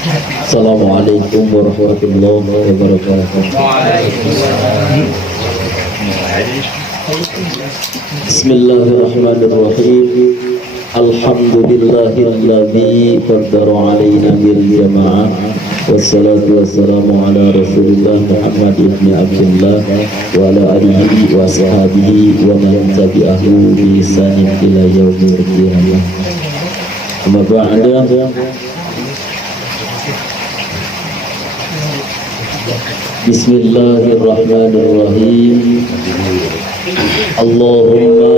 Assalamualaikum warahmatullahi wabarakatuh. Bismillahirrahmanirrahim. Alhamdulillahilladzi qaddara alaina bil jamaah. Wassalatu wassalamu ala Rasulillah Muhammad ibn Abdullah wa ala alihi wa sahbihi wa man tabi'ahu bi ihsanin ila yaumil qiyamah. Amma ba'da. Bismillahirrahmanirrahim. Allahumma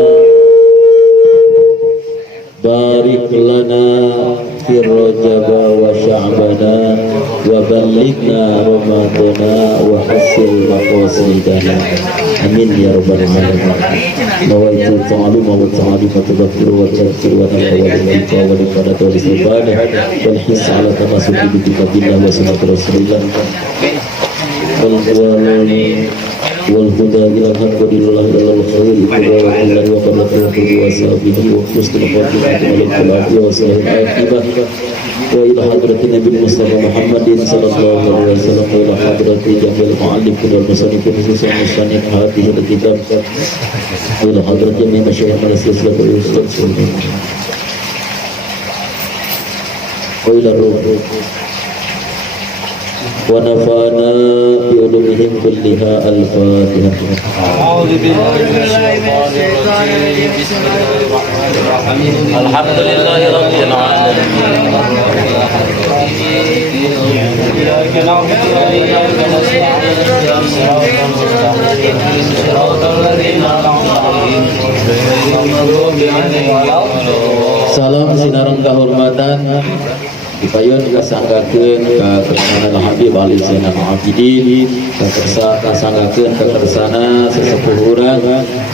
barik lana fi Rajab wa Sya'bana wa ballighna Ramadana wa hasil maqasidana. Amin ya rabbal alamin. Nawaitu ta'aluma wa ta'alima tadhakkiru wa tadhkiru wa tawalika wa liqadatu wa lisibana wal his ala tamasuki bi kitabillah wa sunnati rasulillah wal huda ila hamdulillah ilal khair ittiba'u lillahi wa qadatuhu wa sahbihi wa husnul khatimati wa salihil aqibah wa ila hadratin nabi Mustafa Muhammadin sallallahu alaihi wasallam wa ila hadratin jamil mu'allif wal musannif khususan musannif hadhihi al-kitab wa ila hadratin min masyayikh al-silsilah wal ustad wa ila ruh wa nafa'ana bi ulumihim kulliha al-fatihah. A'udzu billahi minasyaitonir rajim. Bismillahirrahmanirrahim. Alhamdulillahi rabbil alamin. Iyyaka na'budu wa iyyaka nasta'in. Ihdinas siratal mustaqim. Siratal ladzina an'amta 'alaihim ghairil maghdubi 'alaihim waladdallin. Salam sinareng kahormatan dipayun kasanggakeun ka kersana Habib Ali Zainal Abidin, kasanggakeun ka kersana sesepuh urang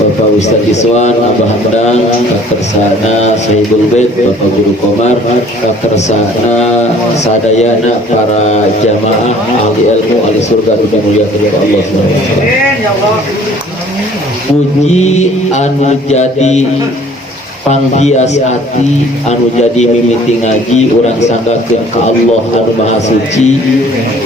Bapak Ustaz Iswan Abah Hamdang, ka kersana Sahibul Bait Bapak Guru Komar, ka kersana sadayana para jamaah ahli ilmu ahli surga dunia mulia kepada Allah Subhanahu wa taala. Puji anu jadi panghias hati anu jadi mimiti ngaji urang sanggakeun ka Allah anu maha suci,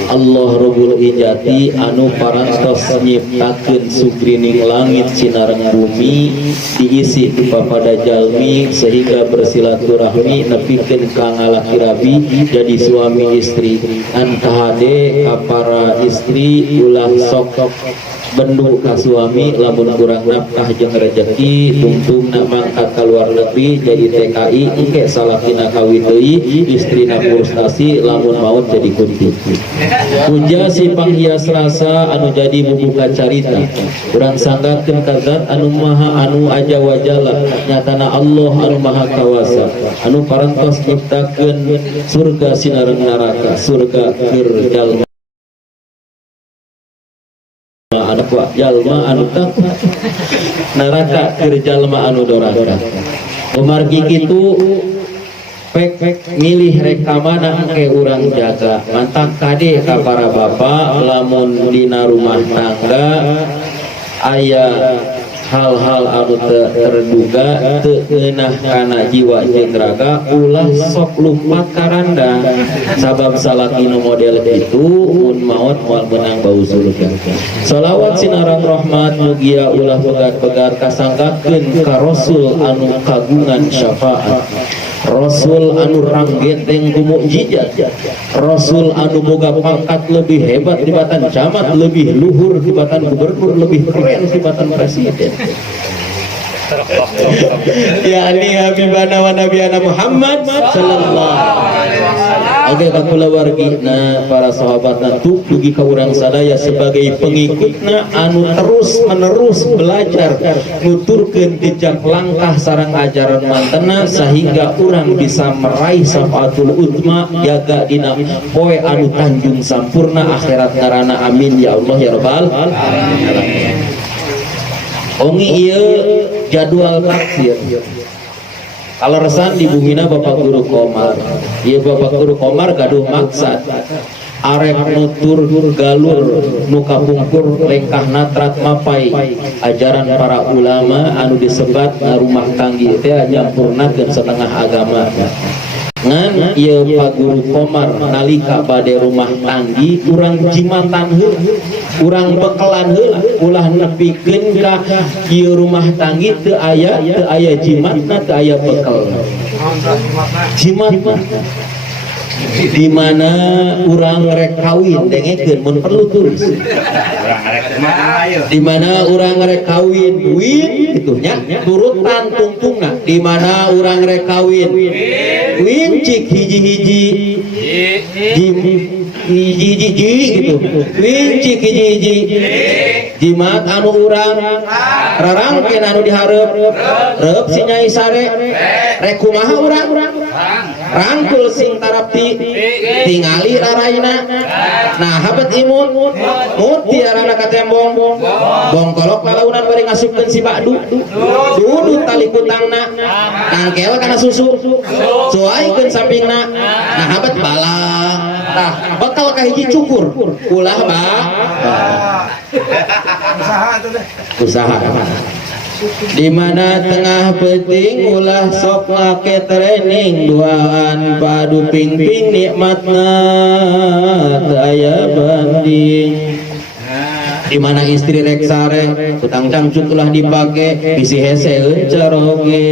Allah Rabbul Ijati anu parantos nyiptakeun sugrining langit sinareng bumi diisi kepada jalmi sehingga bersilaturahmi nepikeun ka ngalaki-rabi jadi suami istri. An kahade ka para istri ulah sok bendu ka suami lamun kurang nafkah jeung rezeki tungtungna mangkat ka luar negeri jadi TKI engke salakina kawin deui istrina frustasi lamun maut jadi kunti. Puja si panghias rasa anu jadi bubuka carita urang sanggakeun ka zat anu maha anu aja wajalla nyatana Allah anu maha kawasa anu parantos nyiptakeun surga sinareng neraka surga keur jalma anak wa jalma anu takwa neraka keur jalma anu doraka. Umargi kitu pek milih rekamana engke urang jaga mantak kade ka para bapak lamun dina rumah tangga aya hal-hal anu terduga teu eunah kana jiwa jeung raga ulah sok lumpat karanda sabab salakina model kitu mun maot moal meunang bau surga. Shalawat sinareng rahmat mugia ulah pegat-pegat kasanggakeun ka Rasul anu kagungan syafaat, Rasul anu ranggenteng ku mukjizat, Rasul anu boga pangkat lebih hebat tibatan camat, lebih luhur tibatan gubernur, lebih keren tibatan presiden. Ya ali habibana wa nabiyana Muhammad sallallahu alaihi wasallam. Oke kakula wargina para sahabatna tuk dugi ka urang sadaya sebagai pengikutna anu terus menerus belajar nuturkeun jejak langkah sareng ajaran mantena sehingga urang bisa meraih syafaatul uzma jaga dina poe anu tanjung sampurna akhirat ngarana. Amin ya Allah ya rabbal alamin. Ongi ieu jadwal taksir kaleresan di bumina Bapak Guru Komar. Ieu Bapak Guru Komar gaduh maksad arek nutur galur nu kapungkur lengkahna trat mapai ajaran para ulama anu disebat rumah tanggi teh nyampurnakeun setengah agama. ngan ieu Pak Guru Komar nalika bade rumah tanggi urang jimatan heula urang bekelan heula ulah nepikeun ka ieu rumah tanggi teu aya jimatna teu aya bekel jimat di mana urang rek kawin dengekeun mun perlu tulis di mana urang rek kawin win gitu nya turutan tungtungna di mana urang rek kawin win cik hiji-hiji gitu win cik hiji-hiji jimat anu urang rarangkeun anu dihareup reup si Nyai Sare rek kumaha urang rangkul sing tarapti tingali raraina nah habat imun muti arana ka tembong bongkolok lalaunan bari ngasupkeun si bakdu dudu tali kutangna nangkel kana susu soaikeun sampingna nah habat bala tah bekal ka hiji cukur ulah usaha di mana tengah peting ulah sok make training duaan padu ping-ping nikmatna teu aya banding di mana istri rek sare utang cangcut ulah dipake bisi hese ceroge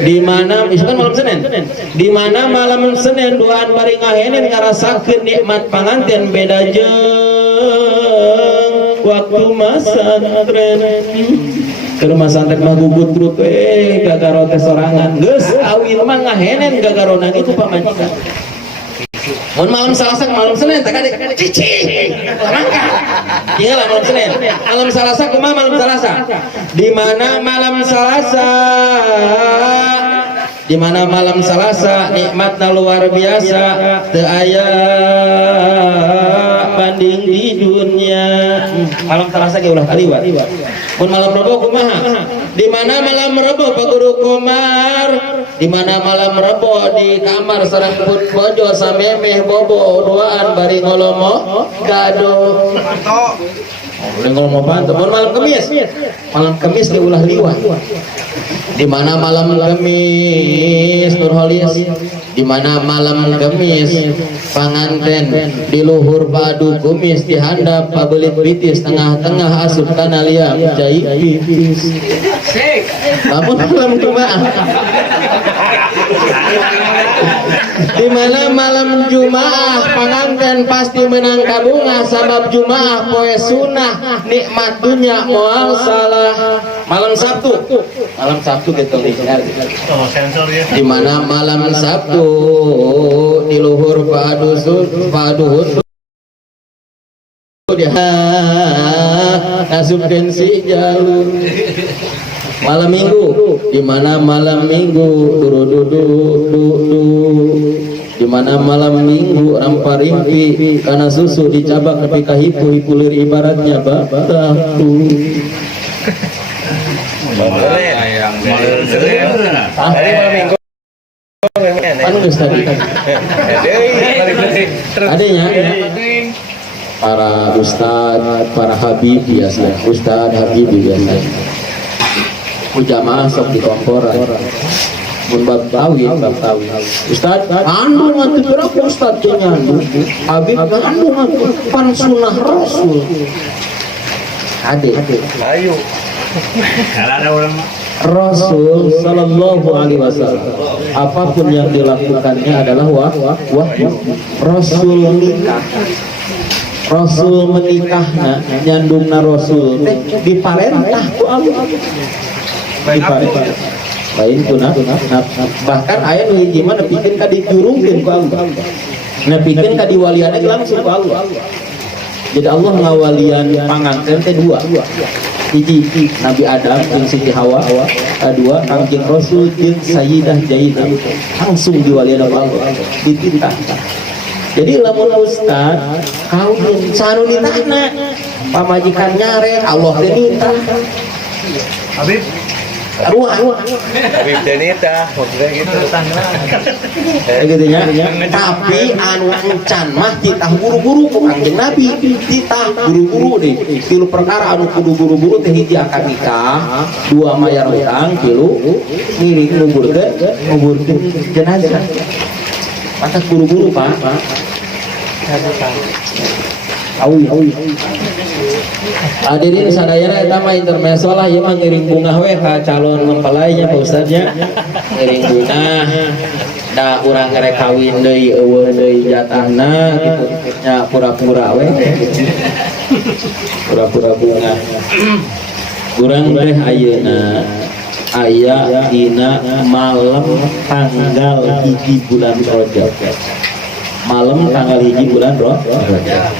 di mana misalkan malam Senin di mana malam Senin duaan bari ngahenen ngarasakeun nikmat panganten beda jeung waktu masantren ke rumah santri mah gugut truk gagaro teh sorangan geus awin mah ngahenen gagaronan itu pamajikan mun malam Salasa malam Senin teh kadek cici lamangka ingat malam Senin malam Salasa kumaha malam Salasa di mana malam Salasa di mana malam Salasa nikmatna luar biasa teu aya banding di dunia malam Salasa ge ulah kaliwat mun malam Rebo kumaha di mana malam Rebo Pak Guru Komar di mana malam Rebo di kamar sareng bojo samemeh bobo duaan bari ngolomo gado ngolomo bantu mun malam Kamis di ulah liwat di mana malam Kamis Nurholis di mana malam Kamis panganten di luhur padu kumis di handap pabelit bitis tengah-tengah asup tanah liang jai bitis namun malam Jumat di mana malam Jumat panganten pasti menang kabunga sabab Jumat poe sunah nikmat dunia moal salah malam Sabtu gitu di mana malam Sabtu di luhur paduhun dia nasubkeun si jalur malam Minggu di mana malam Minggu di mana malam Minggu ramparimpi karena susu dicabak nepi ka hipu-hipulir ibaratnya batu adanya para ustad, para habib biasa, ustad habib biasa ujamaah sok dikomporan mun bab tauhid ustad anu ngatu berapa ustad nyandu habib anu ngatu pan sunah rasul ade ayo ada orang Rasul sallallahu alaihi wasallam apapun yang dilakukannya adalah wahyu Rasul menikah Rasul menikahna nyandungna Rasul diparentah ku Allah diparentah lain tunah bahkan aya nu hiji mah nepikeun ka dijurungkeun ku Allah nepikeun ka diwalian langsung ku Allah jadi Allah ngawalian panganten teh dua hiji Nabi Adam jeung Siti Hawa kedua Kangjeng Rasul jeung Sayyidah Zainab langsung diwalian Allah dititah jadi lamun ustad kawin sanu nitahna pamajikan nyarek Allah teh nitah Habib Habib teh nitah maksudnya gitu gitu nya tapi anu encan mah titah buru-buru ku Kangjeng Nabi titah buru-buru deh tilu perkara anu kudu buru-buru teh hiji akad nikah dua mayar utang tilu ngiring nguburkeun jenazah Masa buru-buru Pak. Hadirin sadayana eta mah intermezzo lah ieu mah ngiring bunga we ka calon mempelai nya Pak Ustaz nya. Ngiring bunga. Da urang rek kawin deui eueuh deui jatahna gitu nya pura-pura we. Pura-pura bunga. Urang teh ayeuna aya dina malam tanggal 1 bulan Rajab. Malam tanggal 1 bulan Rajab.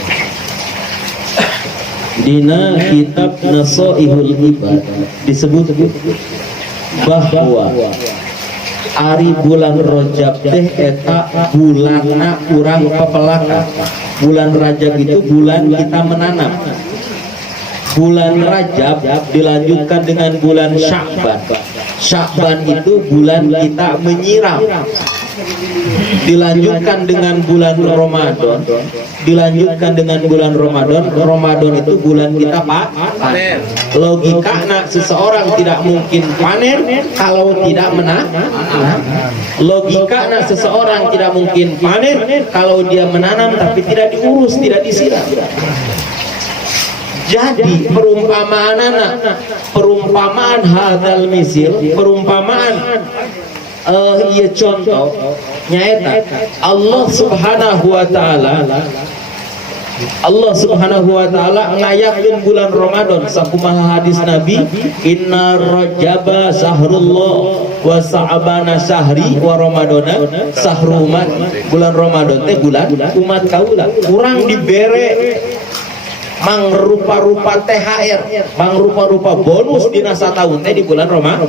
Dina kitab Nasaihul Ibad disebut bahwa ari bulan Rajab teh eta bulanna urang pepelaka. Bulan Rajab itu bulan kita menanam. Bulan Rajab dilanjutkan dengan bulan Sya'ban. Sya'ban itu bulan kita menyiram. Dilanjutkan dengan bulan Ramadan. Dilanjutkan dengan bulan Ramadan. Ramadan itu bulan kita panen. Logikanya seseorang tidak mungkin panen kalau tidak menanam. Logikanya seseorang tidak mungkin panen kalau dia menanam tapi tidak diurus, tidak disiram. Jadi perumpamaan hadal misil, perumpamaan iya contoh nyaeta Allah Subhanahu wa taala ngayakeun bulan Ramadan sakumaha hadis Nabi inna rajaba sahrullah wa sa'bana sahri wa ramadana sahrumat. Bulan Ramadan teh bulan umat kaula kurang dibere mang rupa-rupa THR, mang rupa-rupa bonus dina satahun teh di bulan Ramadan.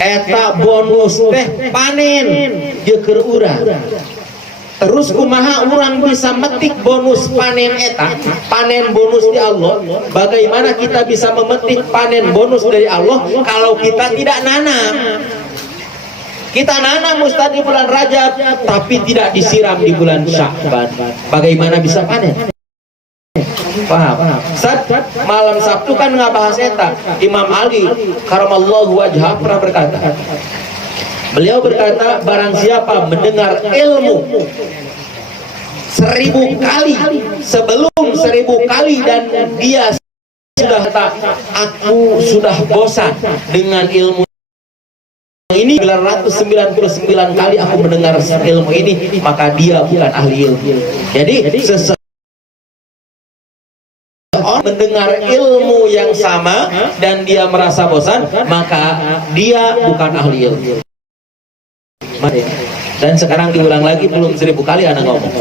Eta bonus teh panen jeung keur urang. Terus kumaha urang bisa metik bonus panen eta? Panen bonus di Allah. Bagaimana kita bisa memetik panen bonus dari Allah kalau kita tidak nanam? Kita nanam Ustaz di bulan Rajab tapi tidak disiram di bulan Sya'ban. Bagaimana bisa panen? Paham? Malam Sabtu kan ngabahas eta. Imam Ali karamallahu wajhah pernah berkata, beliau berkata barang siapa mendengar ilmu 1000 kali sebelum 1000 kali dan dia sudah aku sudah bosan dengan ilmu ini 999 kali aku mendengar ilmu ini, maka dia bukan ahli ilmu. Jadi mendengar ilmu yang sama dan dia merasa bosan, maka dia bukan ahli ilmu. Dan sekarang diulang lagi belum 1000 kali anak ngomong.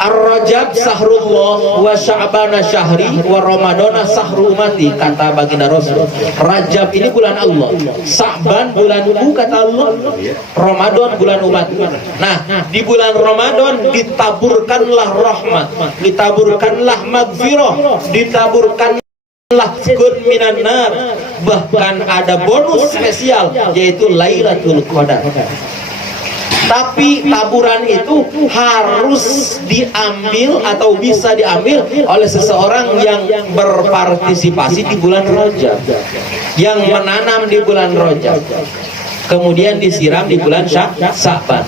Ar-Rajab sahrullah wa sya'bana syahri wa ramadana sahru umati, kata baginda Rasul. Rajab ini bulan Allah, Sya'ban bulanku kata Allah, Ramadan bulan umat. Nah, di bulan Ramadan ditaburkanlah rahmat, ditaburkanlah magfirah, ditaburkanlah gun minan nar. Bahkan ada bonus spesial yaitu Lailatul Qadar. Tapi taburan itu harus diambil atau bisa diambil oleh seseorang yang berpartisipasi di bulan Rajab, yang menanam di bulan Rajab, kemudian disiram di bulan Sya'ban.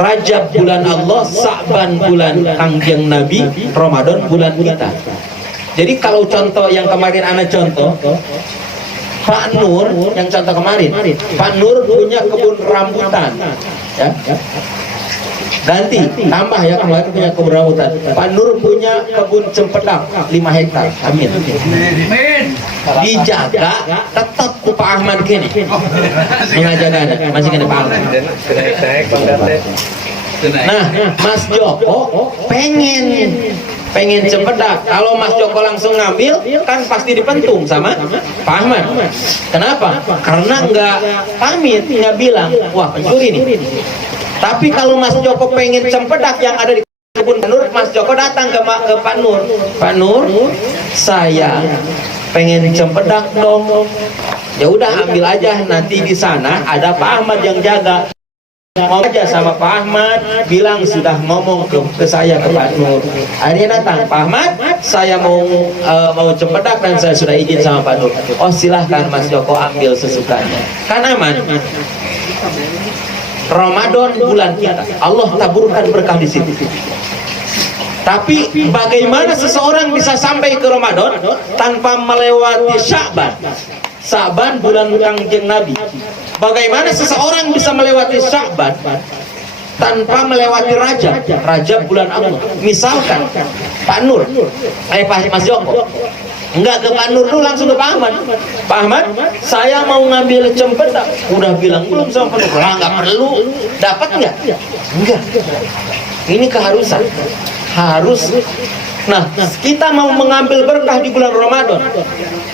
Rajab bulan Allah, Sya'ban bulan Kangjeng Nabi, Ramadan bulan kita. Jadi kalau contoh yang kemarin anak contoh Pak Nur, yang contoh kemarin, Pak Nur punya kebun rambutan, ya. Ganti, tambah ya, kemarin punya kebun rambutan. Pak Nur punya kebun cempedak 5 hektar, amin. Dijaga, tetap ku Pak Ahmad kini, mengajaga, masih kena Pak Ahmad. Nah, Mas Joko pengen cempedak. Kalau Mas Joko langsung ngambil kan pasti dipentung sama Pak Ahmad. Kenapa? Karena nggak pamit, nggak bilang wah pencuri nih. Tapi kalau Mas Joko pengen cempedak yang ada di kebun Nur, Mas Joko datang ke Pak Nur. Pak Nur, saya pengen cempedak dong. Ya udah ambil aja, nanti di sana ada Pak Ahmad yang jaga. ngomong aja sama Pak Ahmad, bilang sudah ngomong ke saya, ke Pak Nur. Akhirnya datang Pak Ahmad, saya mau cempedak dan saya sudah izin sama Pak Nur. Oh silahkan Mas Joko ambil sesukanya, kan aman. Ramadan bulan kita, Allah taburkan berkah di situ. Tapi bagaimana seseorang bisa sampai ke Ramadan tanpa melewati Sya'ban? Sya'ban bulan Kangjeng Nabi. Bagaimana seseorang bisa melewati Sya'ban tanpa melewati Rajab? Rajab bulan Allah. Misalkan Pak Nur, Pak Mas Joko, enggak ke Pak Nur dulu, langsung ke Pak Ahmad. Pak Ahmad, saya mau ngambil cempedak. Udah bilang belum sama Pak Nur? Enggak perlu. Dapat enggak? Enggak. Ini keharusan. Harus. Nah, kita mau mengambil berkah di bulan Ramadan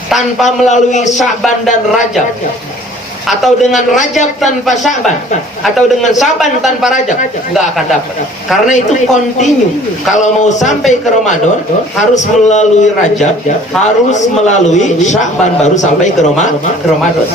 tanpa melalui Sya'ban dan Rajab, atau dengan Rajab tanpa Sya'ban, atau dengan Sya'ban tanpa Rajab, nggak akan dapat. Karena itu kontinu. Kalau mau sampai ke Ramadan harus melalui Rajab, harus melalui Sya'ban, baru sampai ke Ramadan.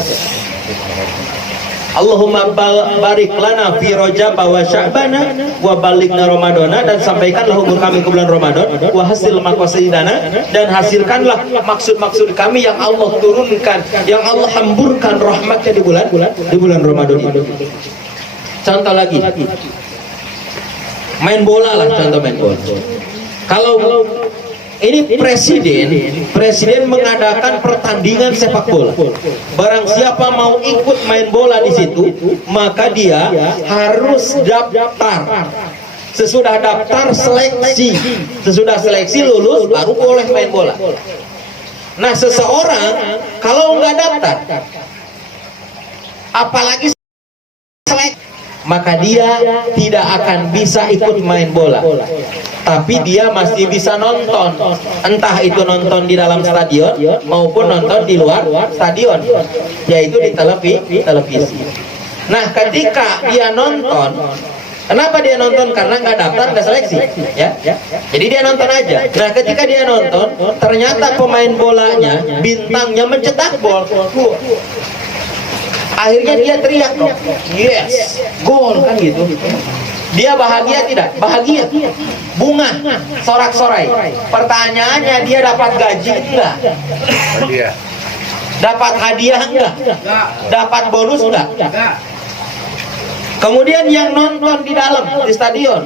Allahumma barik lana fi Rajab wa Sya'bana wa balighna Ramadana, dan sampaikanlah umur kami ke bulan Ramadan, wa hasil maqasidana, dan hasilkanlah maksud-maksud kami yang Allah turunkan, yang Allah hamburkan rahmatnya di bulan Ramadan ini. Contoh lagi, main bola lah, contoh main bola. Kalau ini presiden mengadakan pertandingan sepak bola. Barang siapa mau ikut main bola di situ, maka dia harus daftar. Sesudah daftar seleksi, sesudah seleksi lulus baru boleh main bola. Nah, seseorang kalau nggak daftar, apalagi seleksi, maka dia tidak akan bisa ikut main bola. Tapi dia masih bisa nonton, entah itu nonton di dalam stadion maupun nonton di luar stadion, yaitu di televisi. Nah, ketika dia nonton, kenapa dia nonton? Karena nggak daftar, nggak seleksi, ya. Jadi dia nonton aja. Nah, ketika dia nonton, ternyata pemain bolanya, bintangnya mencetak gol. Akhirnya dia teriak dong, yes, gol, kan gitu. Dia bahagia tidak? Bahagia. Bunga, sorak-sorai. Pertanyaannya, dia dapat gaji enggak? Dapat hadiah enggak? Dapat bonus enggak? Kemudian yang nonton di dalam, di stadion,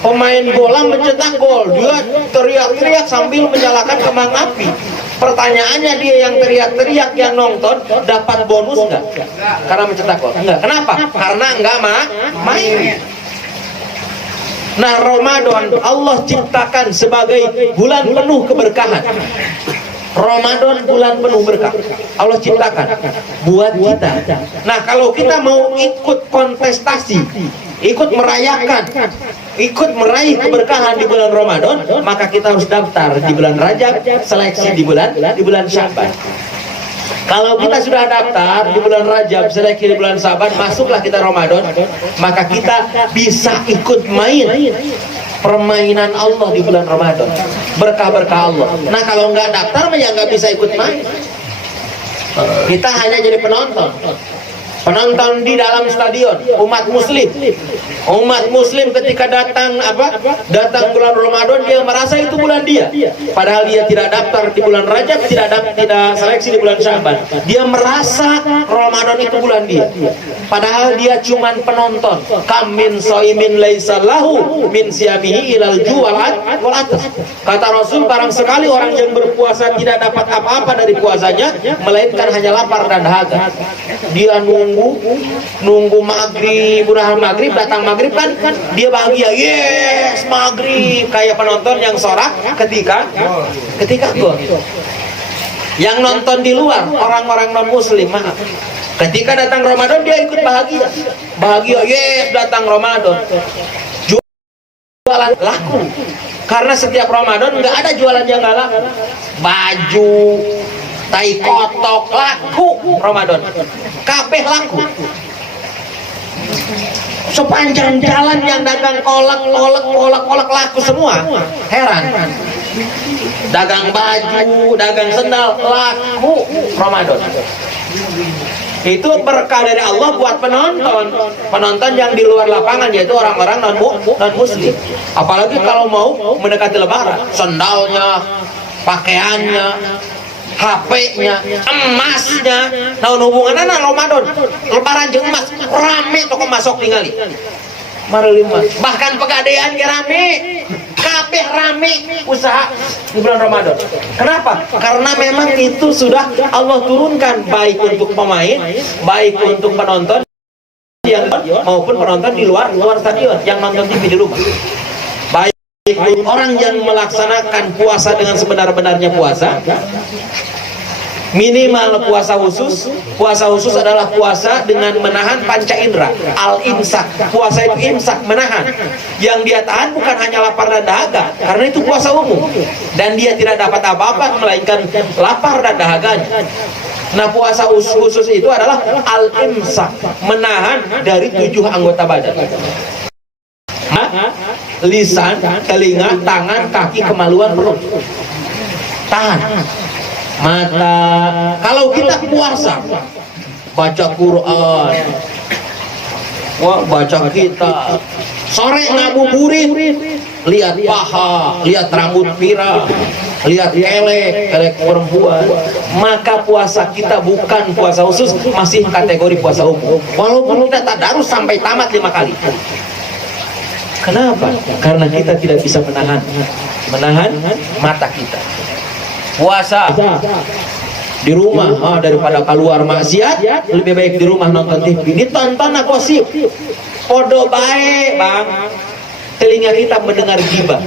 pemain bola mencetak gol, dia teriak-teriak sambil menyalakan kembang api. Pertanyaannya, dia yang teriak-teriak, yang nonton, dapat bonus enggak? Karena mencetak gol? Enggak. Kenapa? Karena enggak main. Nah, Ramadan Allah ciptakan sebagai bulan penuh keberkahan. Ramadan bulan penuh berkah. Allah ciptakan buat kita. Nah, kalau kita mau ikut kontestasi, ikut merayakan, ikut meraih keberkahan di bulan Ramadan, maka kita harus daftar di bulan Rajab, seleksi di bulan Sya'ban. Kalau kita sudah daftar di bulan Rajab, seleksi di bulan Sya'ban, masuklah kita Ramadan, maka kita bisa ikut main permainan Allah di bulan Ramadan, berkah-berkah Allah. Nah, kalau nggak daftar, ya nggak bisa ikut main. Kita hanya jadi penonton di dalam stadion. Umat muslim ketika datang bulan Ramadan, dia merasa itu bulan dia, padahal dia tidak daftar di bulan Rajab, tidak seleksi di bulan Sya'ban. Dia merasa Ramadan itu bulan dia, padahal dia cuman penonton. Kam min shaimin laisa lahu min siyamihi ilal ju'al wal atas. Kata Rasul, barang sekali orang yang berpuasa tidak dapat apa-apa dari puasanya melainkan hanya lapar dan dahaga. Dia nunggu maghrib, udah maghrib, datang maghrib kan dia bahagia, yes, maghrib, kayak penonton yang sorak ketika gol. Yang nonton di luar, orang-orang non muslim, maaf, ketika datang Ramadan dia ikut bahagia, yes, datang Ramadan. Jualan laku, karena setiap Ramadan nggak ada jualan yang nggak laku. Baju, tai kotok laku Ramadan, kabeh laku. Sepanjang jalan yang dagang kolak laku semua. Heran. Dagang baju, dagang sendal laku Ramadan. Itu berkah dari Allah buat penonton yang di luar lapangan, yaitu orang-orang non muslim. Apalagi kalau mau mendekati lebaran, sandalnya, pakaiannya, HP-nya, emasnya, naon hubunganna na Ramadan, lebaran jeung emas, rame toko masuk tinggali. Bahkan pegadaian ge rame, kabeh rame usaha di bulan Ramadan. Kenapa? Karena memang itu sudah Allah turunkan, baik untuk pemain, baik untuk penonton yang maupun penonton di luar stadion yang nonton TV di rumah. Baik orang yang melaksanakan puasa dengan sebenar-benarnya puasa, minimal puasa khusus. Puasa khusus adalah puasa dengan menahan panca indera, al-imsak. Puasa itu imsak, menahan. Yang dia tahan bukan hanya lapar dan dahaga, karena itu puasa umum, dan dia tidak dapat apa-apa melainkan lapar dan dahaganya. Nah, puasa khusus itu adalah al-imsak, menahan dari 7 anggota badan: lisan, telinga, tangan, kaki, kemaluan, perut. Tahan. Mata. Kalau kita puasa, baca Quran, wah, baca kitab, sore ngabuburit, lihat paha, lihat rambut pirang, lihat kelek perempuan, maka puasa kita bukan puasa khusus, masih kategori puasa umum. Walaupun kita tadarus sampai tamat 5 kali. Kenapa? Karena kita tidak bisa menahan mata kita. Puasa di rumah, daripada keluar maksiat, lebih baik di rumah nonton TV. Ditonton aku sih podo baik, Bang. Telinga kita mendengar gibah.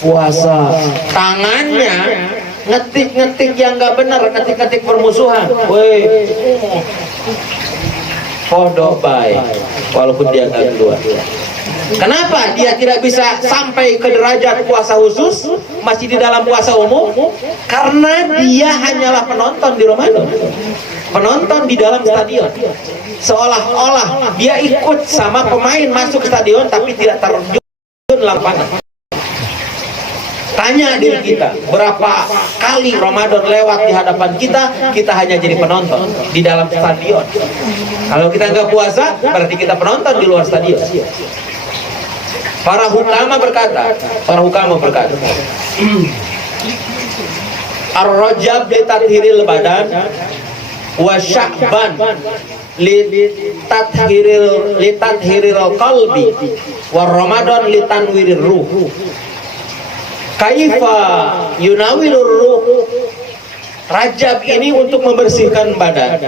Puasa, tangannya ngetik-ngetik yang gak benar, ngetik-ngetik permusuhan. Woi, podo baik, walaupun dia gak keluar. Kenapa dia tidak bisa sampai ke derajat puasa khusus, masih di dalam puasa umum? Karena dia hanyalah penonton di Ramadan, penonton di dalam stadion. Seolah-olah dia ikut sama pemain masuk stadion, tapi tidak terjun lapangan. Tanya diri kita, berapa kali Ramadan lewat di hadapan kita, kita hanya jadi penonton di dalam stadion. Kalau kita nggak puasa, berarti kita penonton di luar stadion. Para hukama berkata, Ar-Rajab li tathhiril badan wa Sya'ban li tathhiril qalbi wa Ramadan li tanwirir ruh. Kaifa yunawirur ruh? Rajab ini untuk membersihkan badan.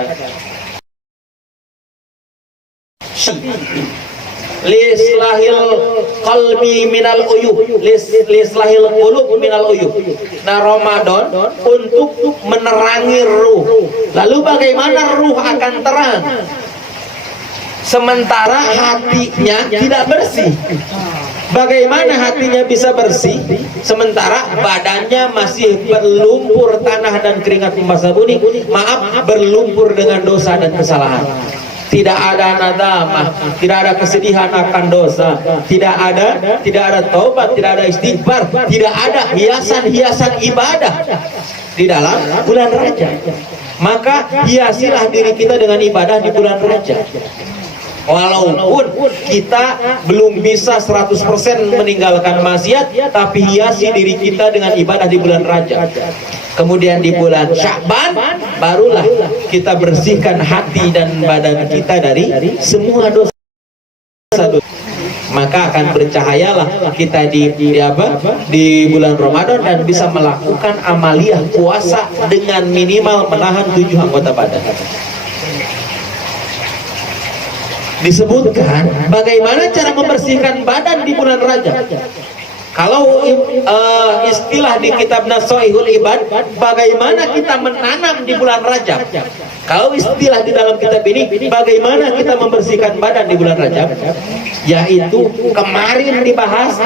Lislahil qalbi minal uyub, lislahil qulub minal uyub. Nah, Ramadan untuk menerangi ruh. Lalu bagaimana ruh akan terang sementara hatinya tidak bersih? Bagaimana hatinya bisa bersih sementara badannya masih berlumpur tanah dan keringat membasah bumi? Maaf, berlumpur dengan dosa dan kesalahan. Tidak ada nadamah, tidak ada kesedihan akan dosa, tidak ada taubat, tidak ada istighfar, tidak ada hiasan-hiasan ibadah di dalam bulan Rajab. Maka hiasilah diri kita dengan ibadah di bulan Rajab. Walaupun kita belum bisa 100% meninggalkan maksiat, tapi hiasi diri kita dengan ibadah di bulan Rajab. Kemudian di bulan Sya'ban barulah kita bersihkan hati dan badan kita dari semua dosa. Maka akan bercahayalah kita di bulan Ramadan dan bisa melakukan amaliyah puasa dengan minimal menahan 7 anggota badan. Disebutkan bagaimana cara membersihkan badan di bulan Rajab. Kalau istilah di kitab Nasoihul Ibad, bagaimana kita menanam di bulan Rajab. Kalau istilah di dalam kitab ini, bagaimana kita membersihkan badan di bulan Rajab, yaitu kemarin dibahas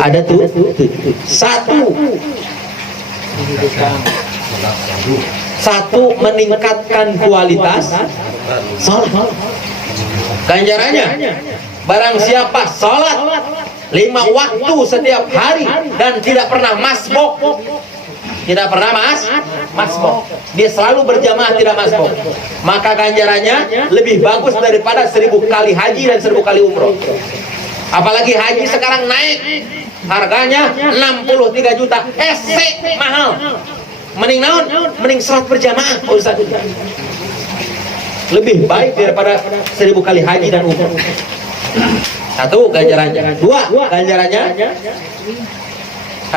ada tuh satu meningkatkan kualitas salat. Ganjarannya, barang siapa salat 5 waktu setiap hari dan tidak pernah masbuk, tidak pernah masbuk. Dia selalu berjamaah tidak masbuk. Maka ganjarannya lebih bagus daripada 1000 kali haji dan 1000 kali umroh. Apalagi haji sekarang naik, harganya 63 juta. Mahal. Mending naon? Mending salat berjamaah, Ustaz. Lebih baik daripada 1000 kali haji dan umroh. Satu ganjarannya. Dua ganjarannya.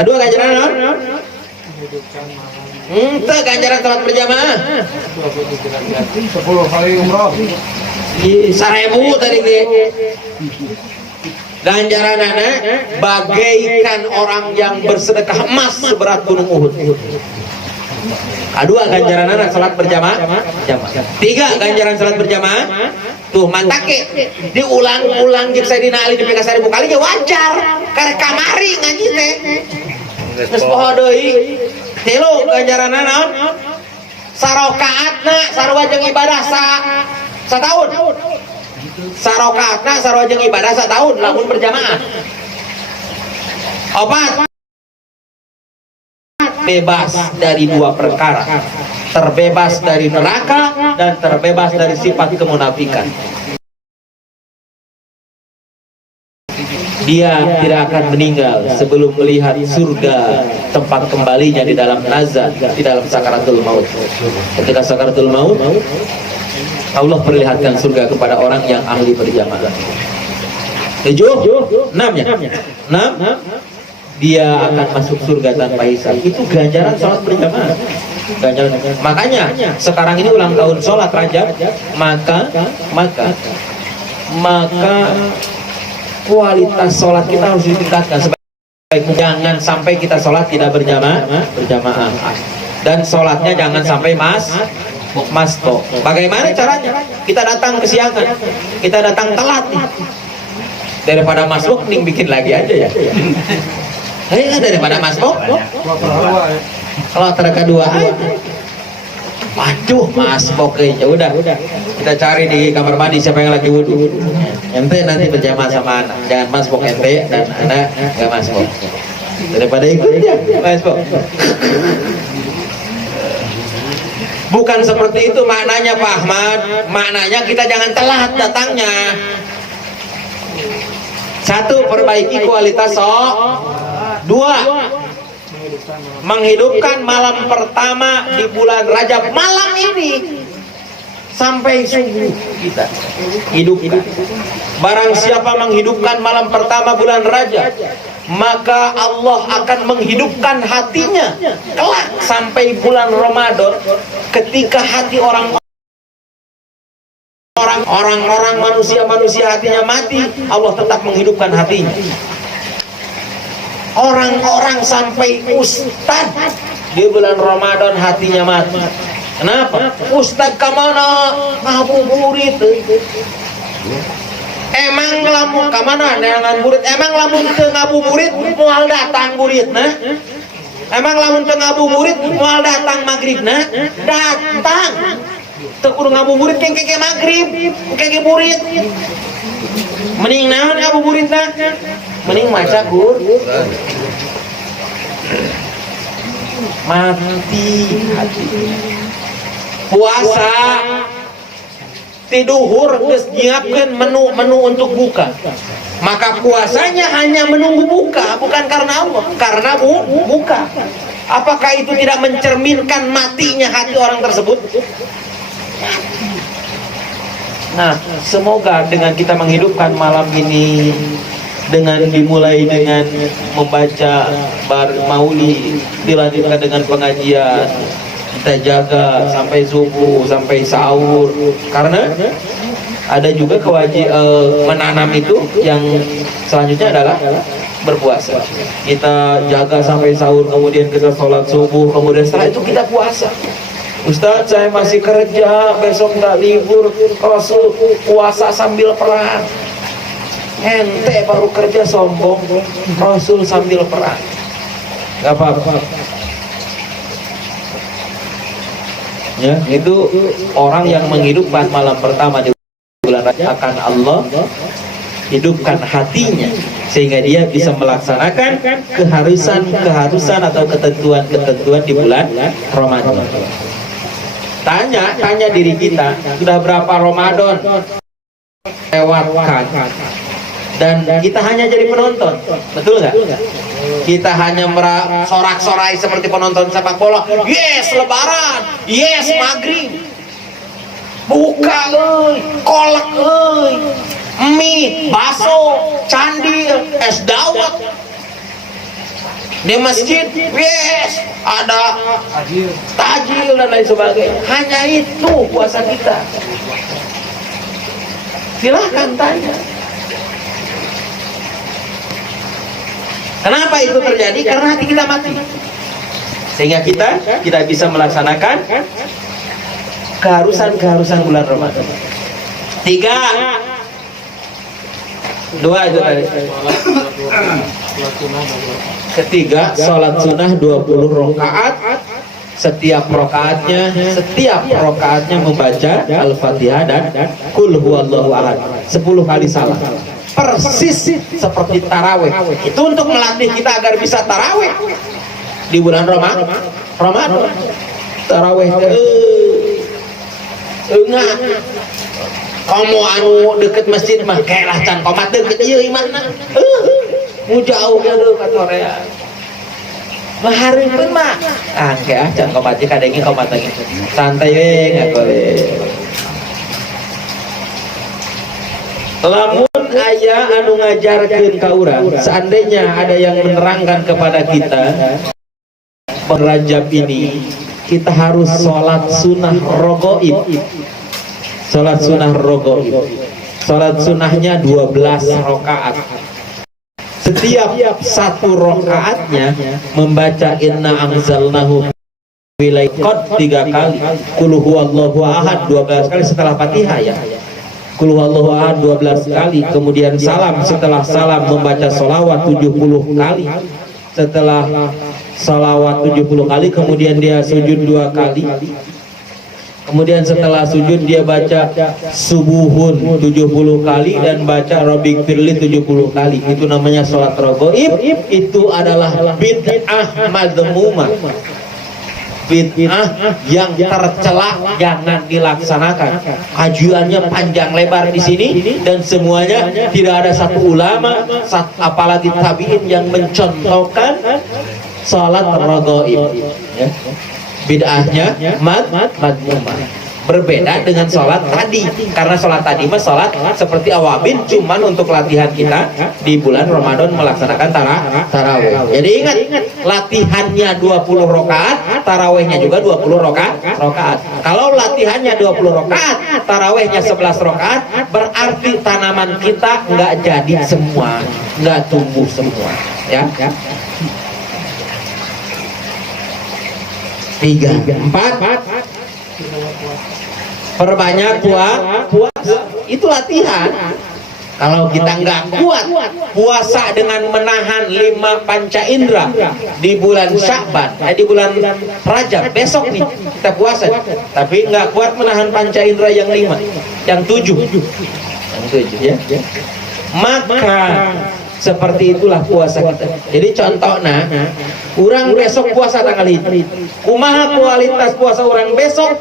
Dua ganjarannya naon? Ente ganjaran salat berjamaah 10 kali umroh 1000 tadi ge. Ganjaran anak bagaikan orang yang bersedekah emas seberat gunung Uhud. Kedua ganjaran anak salat berjamaah. Tiga ganjaran salat berjamaah. Tuh mantake diulang-ulang jeung Sayyidina Ali dipika 1000 kali ya wajar. Karena kamari ngaji teh. Geus poho deui. Tilu ganjaranna naon? Sarokaatna sarua jeung ibadah satahun. Sarokaatna sarua jeung ibadah satahun lamun berjamaah. Opat bebas dari dua perkara, terbebas dari neraka dan terbebas dari sifat kemunafikan. Dia tidak akan meninggal sebelum melihat surga tempat kembalinya di dalam nazar, di dalam sakaratul maut. Ketika sakaratul maut, Allah perlihatkan surga kepada orang yang ahli berjamaah. 7, 6 dia akan masuk surga tanpa hisab. Itu ganjaran sholat berjamaah. Ganjaran. Makanya sekarang ini ulang tahun sholat Rajab, maka kualitas sholat kita harus ditingkatkan. Sebaiknya jangan sampai kita sholat tidak berjamaah, dan sholatnya jangan sampai masbuk. Bagaimana caranya? Kita datang kesiangan, kita datang telat nih. Daripada masbuk, nih bikin lagi aja ya. Daripada masbuk, kalau kedua, waduh masbuk ya udah. Kita cari di kamar mandi siapa yang lagi wudhu. Ente nanti berjamaah sama anak, jangan masbuk ente dan anak nggak masbuk. Daripada ikut ya masbuk. Bukan seperti itu maknanya Pak Ahmad. Maknanya kita jangan telat datangnya. Satu, perbaiki kualitas Dua, menghidupkan malam pertama di bulan Rajab, malam ini sampai subuh kita hidupkan. Barang siapa menghidupkan malam pertama bulan Rajab, maka Allah akan menghidupkan hatinya kelak sampai bulan Ramadan. Ketika hati orang manusia hatinya mati, Allah tetap menghidupkan hatinya. Orang-orang sampai ustad di bulan Ramadan hatinya mati. Kenapa? Ustad kemana? Ngabuburit. Emang lamun kemana dengan burit? Emang lamun teu ngabuburit moal datang buritna? Emang lamun teu ngabuburit moal datang maghribna? Datang. Teu kudu ngabuburit kengke maghrib, kengke burit. Mending naon ngabuburitna? Mending maca Quran. Mati hati. Puasa tiduhur geus nyiapkeun menu untuk buka. Maka puasanya hanya menunggu buka, bukan karena Allah, karena buka. Apakah itu tidak mencerminkan matinya hati orang tersebut? Nah, semoga dengan kita menghidupkan malam ini, dengan dimulai dengan membaca maulid, dilanjutkan dengan pengajian, kita jaga sampai subuh, sampai sahur, karena ada juga kewajiban menanam itu yang selanjutnya adalah berpuasa. Kita jaga sampai sahur, kemudian kita sholat subuh, kemudian setelah itu kita puasa. Ustaz, saya masih kerja, besok nggak libur, Rasul puasa sambil perang. Ente baru kerja sombong, Rasul sambil perang. Gak apa-apa. Ya, itu orang yang menghidupkan malam pertama di bulan Rajab akan Allah hidupkan hatinya sehingga dia bisa melaksanakan keharusan atau ketentuan di bulan Ramadan. Tanya diri kita, sudah berapa Ramadan lewatkan dan kita hanya jadi penonton, betul nggak? Kita hanya sorak-sorai seperti penonton sepak bola. Yes, lebaran, yes, maghrib, buka kolak mie, bakso, candil, es dawet di masjid, yes, ada tajil dan lain sebagainya. Hanya itu puasa kita. Silahkan tanya. Kenapa itu terjadi? Karena hati kita mati, sehingga kita tidak bisa melaksanakan keharusan bulan Ramadan. 2 itu tadi. Ketiga, sholat sunnah 20 rakaat. Setiap rakaatnya membaca Al-Fatihah dan Qul huwallahu ahad 10 kali salam. Persis seperti taraweh. Itu untuk melatih kita agar bisa taraweh di bulan Ramadan. Taraweh enggak. Kamu anu deket masjid mah kayak lah can komat deket ieu imahna. Mu jauh ya ka Korea. Mahareupeun mah kayak can komat ieu kadenge komat lagi. Santai we ngakore. Lamun aya anu ngajarkeun ka urang, seandainya ada yang menerangkan kepada kita Rajab ini kita harus sholat sunnah rogoib. Sholat sunnah rogoib. Sholat sunnahnya 12 rakaat. Setiap satu rakaatnya membaca inna anzalnahu wilaikot 3 kali, qul huwallahu ahad 12 kali setelah Fatihah ya. Qul huwallahu ahad 12 kali, kemudian salam, setelah salam membaca sholawat 70 kali. Setelah sholawat 70 kali kemudian dia sujud 2 kali. Kemudian setelah sujud dia baca subuhun 70 kali dan baca Rabbik firli 70 kali. Itu namanya sholat rogoib. Itu adalah bid'ah madzmumah, bid'ah yang tercela, jangan dilaksanakan. Kajiannya panjang lebar di sini dan semuanya tidak ada satu ulama apalagi tabi'in yang mencontohkan sholat rogoib ya. Bid'ahnya madmumah, berbeda dengan sholat tadi, karena sholat tadi mah sholat seperti awabin, cuman untuk latihan kita di bulan Ramadan melaksanakan tarawih. Jadi ingat, latihannya 20 rakaat, tarawihnya juga 20 rakaat. Kalau latihannya 20 rakaat, tarawihnya 11 rakaat, berarti tanaman kita nggak jadi semua, nggak tumbuh semua ya. 3, 4 perbanyak puasa. Itu latihan. Kalau kita nggak kuat puasa dengan menahan 5 panca indera di bulan Sya'ban, di bulan Rajab besok nih kita puasa, tapi nggak kuat menahan panca indera yang 5, yang 7 ya, maka seperti itulah puasa kita. Jadi contohnya, orang besok puasa tanggal itu, kumaha kualitas puasa orang besok,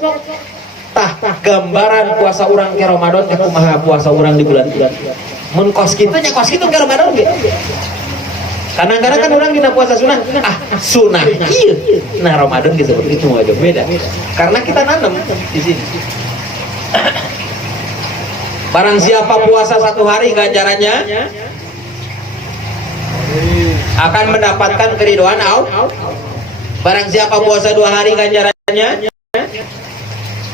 tah gambaran puasa orang ke Ramadan, kumaha puasa orang di bulan-bulan. Mun kos kitu nya kos kitu ke Ramadan ge. Kadang-kadang kan orang dina puasa sunnah, sunnah iya. Nah Ramadan gitu seperti itu aja beda. Karena kita nanam di sini. Barang siapa puasa 1 hari ganjarannya akan mendapatkan keridhaan Allah. Barang siapa puasa 2 hari ganjarannya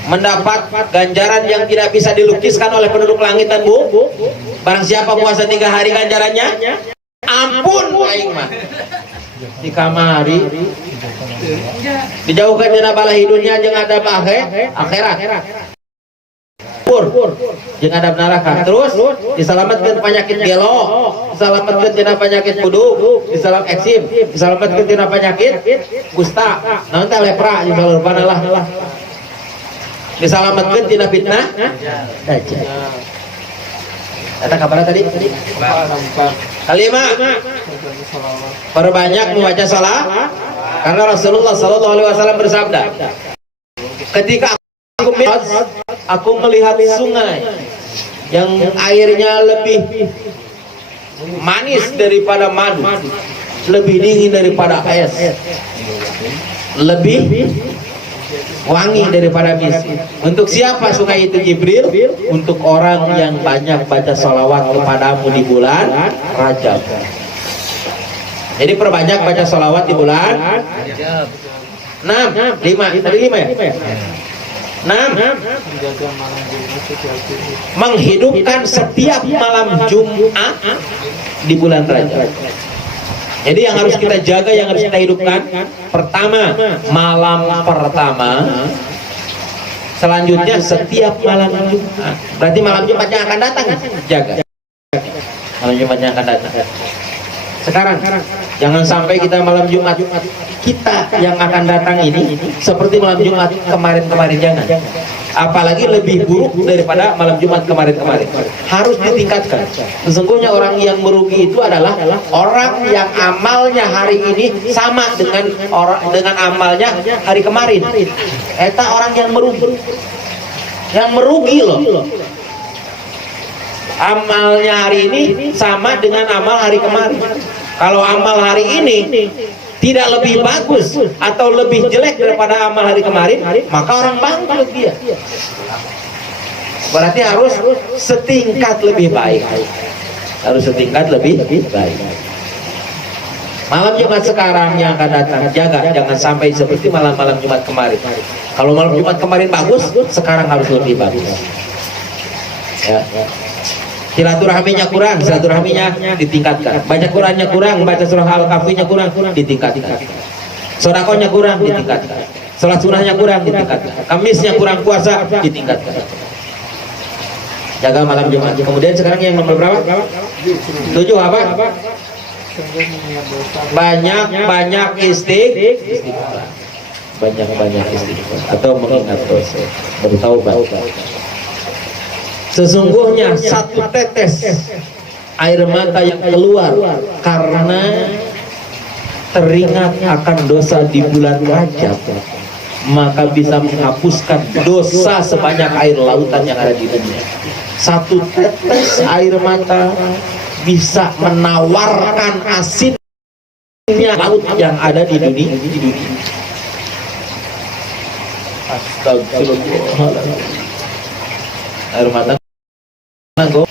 mendapat ganjaran yang tidak bisa dilukiskan oleh penduduk langit dan bumi. Barang siapa puasa 3 hari ganjarannya ampun aing mah di kamari dijauhkan tina balahi dunia jeung adab akhirat. Jeung adab neraka. Terus diselamatkeun penyakit gelo, diselamatkeun tina penyakit kudu, diselamatkeun tina penyakit kusta, naon teh lepra jeung saleureupana lah. Diselamatkeun tina fitnah dajjal. Kata kabar tadi? Kelima, perbanyak membaca salat karena Rasulullah Shallallahu Alaihi Wasallam bersabda, ketika aku melihat sungai yang airnya lebih manis daripada madu, lebih dingin daripada es, lebih wangi daripada misk. Untuk siapa sungai itu Jibril? Untuk orang yang banyak baca sholawat kepadamu di bulan Rajab. Jadi perbanyak baca sholawat di bulan 6, 5, tadi 5 ya? 6, menghidupkan setiap malam Jumat di bulan Rajab. Jadi yang harus kita jaga, yang harus kita hidupkan, pertama malam pertama, selanjutnya setiap malam Jumat. Berarti malam Jumat yang akan datang jaga. Malam Jumat yang akan datang. Sekarang jangan sampai kita malam Jumat kita yang akan datang ini seperti malam Jumat kemarin-kemarin, jangan. Apalagi lebih buruk daripada malam Jumat kemarin-kemarin. Harus ditingkatkan. Sesungguhnya orang yang merugi itu adalah orang yang amalnya hari ini sama dengan amalnya hari kemarin. Eta orang yang merugi. Yang merugi loh. Amalnya hari ini sama dengan amal hari kemarin. Kalau amal hari ini tidak lebih bagus atau lebih jelek daripada amal hari kemarin, maka orang bangkrut dia. Berarti harus setingkat lebih baik. Harus setingkat lebih baik. Malam Jumat sekarang yang akan datang, jaga jangan sampai seperti malam-malam Jumat kemarin. Kalau malam Jumat kemarin bagus, sekarang harus lebih bagus. Ya. Silaturahminya kurang, silaturahminya ditingkatkan. Baca Qurannya kurang, baca surah Al-Kahfinya kurang, ditingkatkan. Sedekahnya kurang, ditingkatkan. Salat sunahnya kurang, ditingkatkan. Kamisnya kurang puasa, ditingkatkan. Jaga malam Jumat. Kemudian sekarang yang nomor berapa? 7 apa? Banyak istighfar. Banyak istighfar atau mengingat dosa, bertaubat. Sesungguhnya satu tetes air mata yang keluar karena teringat akan dosa di bulan Rajab, maka bisa menghapuskan dosa sebanyak air lautan yang ada di dunia. Satu tetes air mata bisa menawarkan asinnya laut yang ada di dunia. Astagfirullahaladzim. Air mata nago.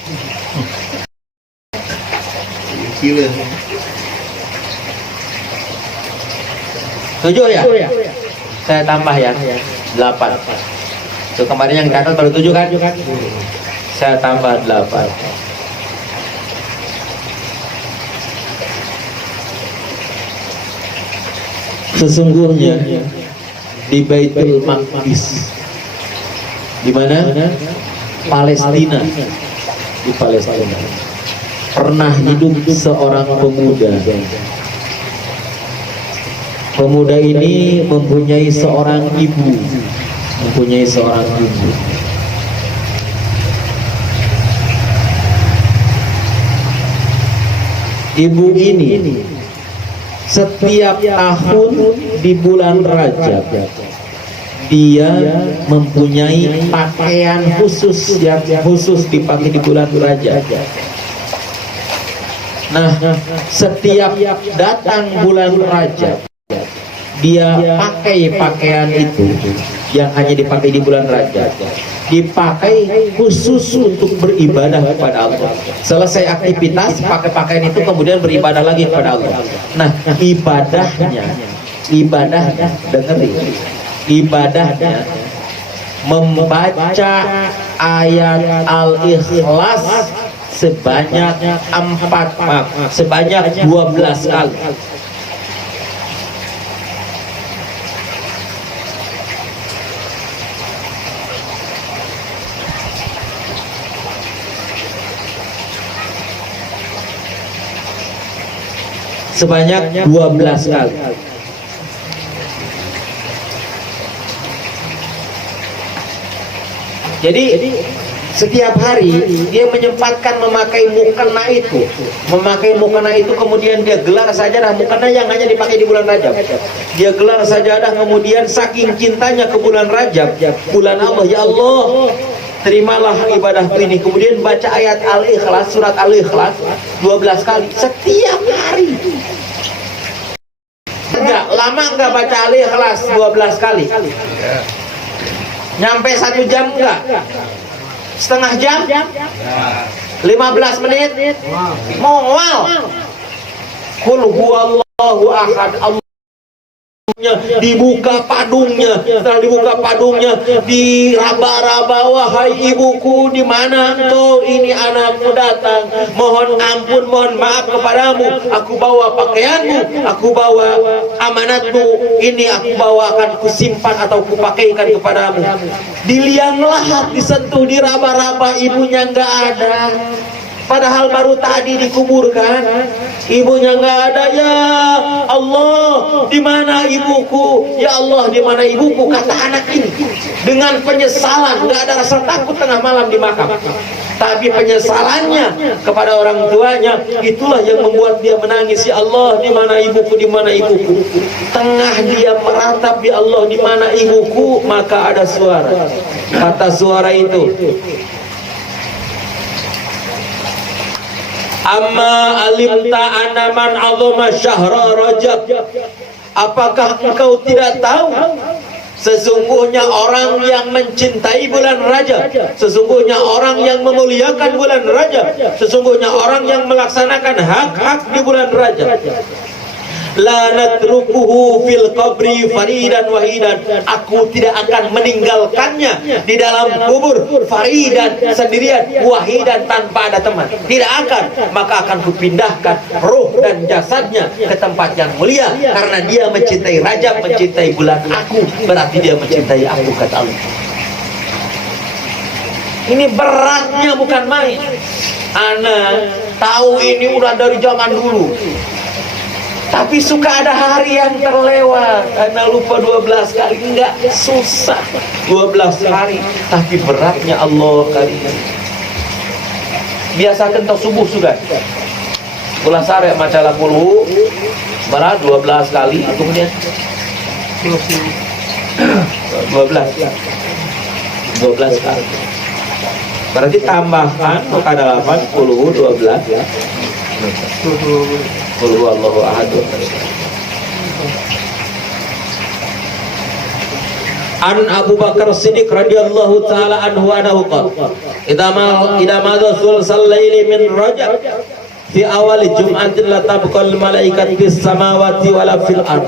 Gila. 7 ya? Saya tambah ya. 8. So, kemarin yang catat baru 7 kan? Saya tambah 8. Sesungguhnya di Baitul Maqdis, di mana? Palestina. Di Palestina pernah hidup seorang pemuda. Pemuda ini mempunyai seorang ibu. Ibu ini setiap tahun di bulan Rajab dia mempunyai pakaian khusus yang khusus dipakai di bulan Rajab. Nah, setiap datang bulan Rajab, dia pakai pakaian itu yang hanya dipakai di bulan Rajab, dipakai khusus untuk beribadah kepada Allah. Selesai aktivitas, pakai pakaian itu kemudian beribadah lagi kepada Allah. Nah, ibadahnya dengerin, ibadahnya membaca ayat Al-Ikhlas sebanyak 12 kali. Sebanyak 12 kali. Jadi Setiap hari dia menyempatkan memakai mukena itu. Memakai mukena itu kemudian dia gelar sajadah mukena yang hanya dipakai di bulan Rajab. Dia gelar sajadah kemudian saking cintanya ke bulan Rajab, bulan Allah, ya Allah, terimalah ibadahku ini. Kemudian baca ayat Al-Ikhlas, surat Al-Ikhlas 12 kali setiap hari. Lama enggak baca Al-Ikhlas 12 kali? Nyampe 1 jam enggak? Setengah jam? 15 menit? Mongwal. Qul huwallahu ahad. Dibuka padungnya, setelah dibuka padungnya diraba-raba, wahai ibuku, di mana engkau? Ini anakmu datang, mohon ampun, mohon maaf kepadamu, aku bawa pakaianmu, aku bawa amanatmu, ini aku bawa, akan kusimpan atau kupakaikan kepadamu. Di liang lahat disentuh, diraba-raba, ibunya nggak ada. Padahal baru tadi dikuburkan, ibunya nggak ada. Ya Allah, di mana ibuku? Ya Allah, di mana ibuku? Kata anak ini dengan penyesalan, nggak ada rasa takut tengah malam di makam, tapi penyesalannya kepada orang tuanya itulah yang membuat dia menangis. Ya Allah, di mana ibuku? Di mana ibuku? Tengah dia meratap, ya Allah, di mana ibuku? Maka ada suara. Kata suara itu, amma alimta anna man azama syahra Rajab. Apakah engkau tidak tahu sesungguhnya orang yang mencintai bulan Rajab, sesungguhnya orang yang memuliakan bulan Rajab, sesungguhnya orang yang melaksanakan hak-hak di bulan Rajab, la natrukuhu fil qabri faridan wahidan. Aku tidak akan meninggalkannya di dalam kubur faridan, sendirian, wahidan, tanpa ada teman. Tidak akan. Maka akan kupindahkan roh dan jasadnya ke tempat yang mulia, karena dia mencintai Rajab, mencintai bulan aku, berarti dia mencintai aku, kata Allah. Ini beratnya bukan main. Ana tahu ini udah dari zaman dulu, tapi suka ada hari yang terlewat. Anda lupa 12 kali. Enggak susah 12 hari, tapi beratnya Allah kali ini. Biasa kentok subuh sudah. Ulah sare macalah puluh berat 12 kali, kemudian 12 kali. Berarti tambahkan kepada 8 puluh 12 ya. Qul huwallahu ahad. An Abu Bakar Siddiq radhiyallahu taala anhu anahu qala idza ma rasul sallaili min Rajab fi awal jum'atin la tabqal malaikat fis samawati wala fil ard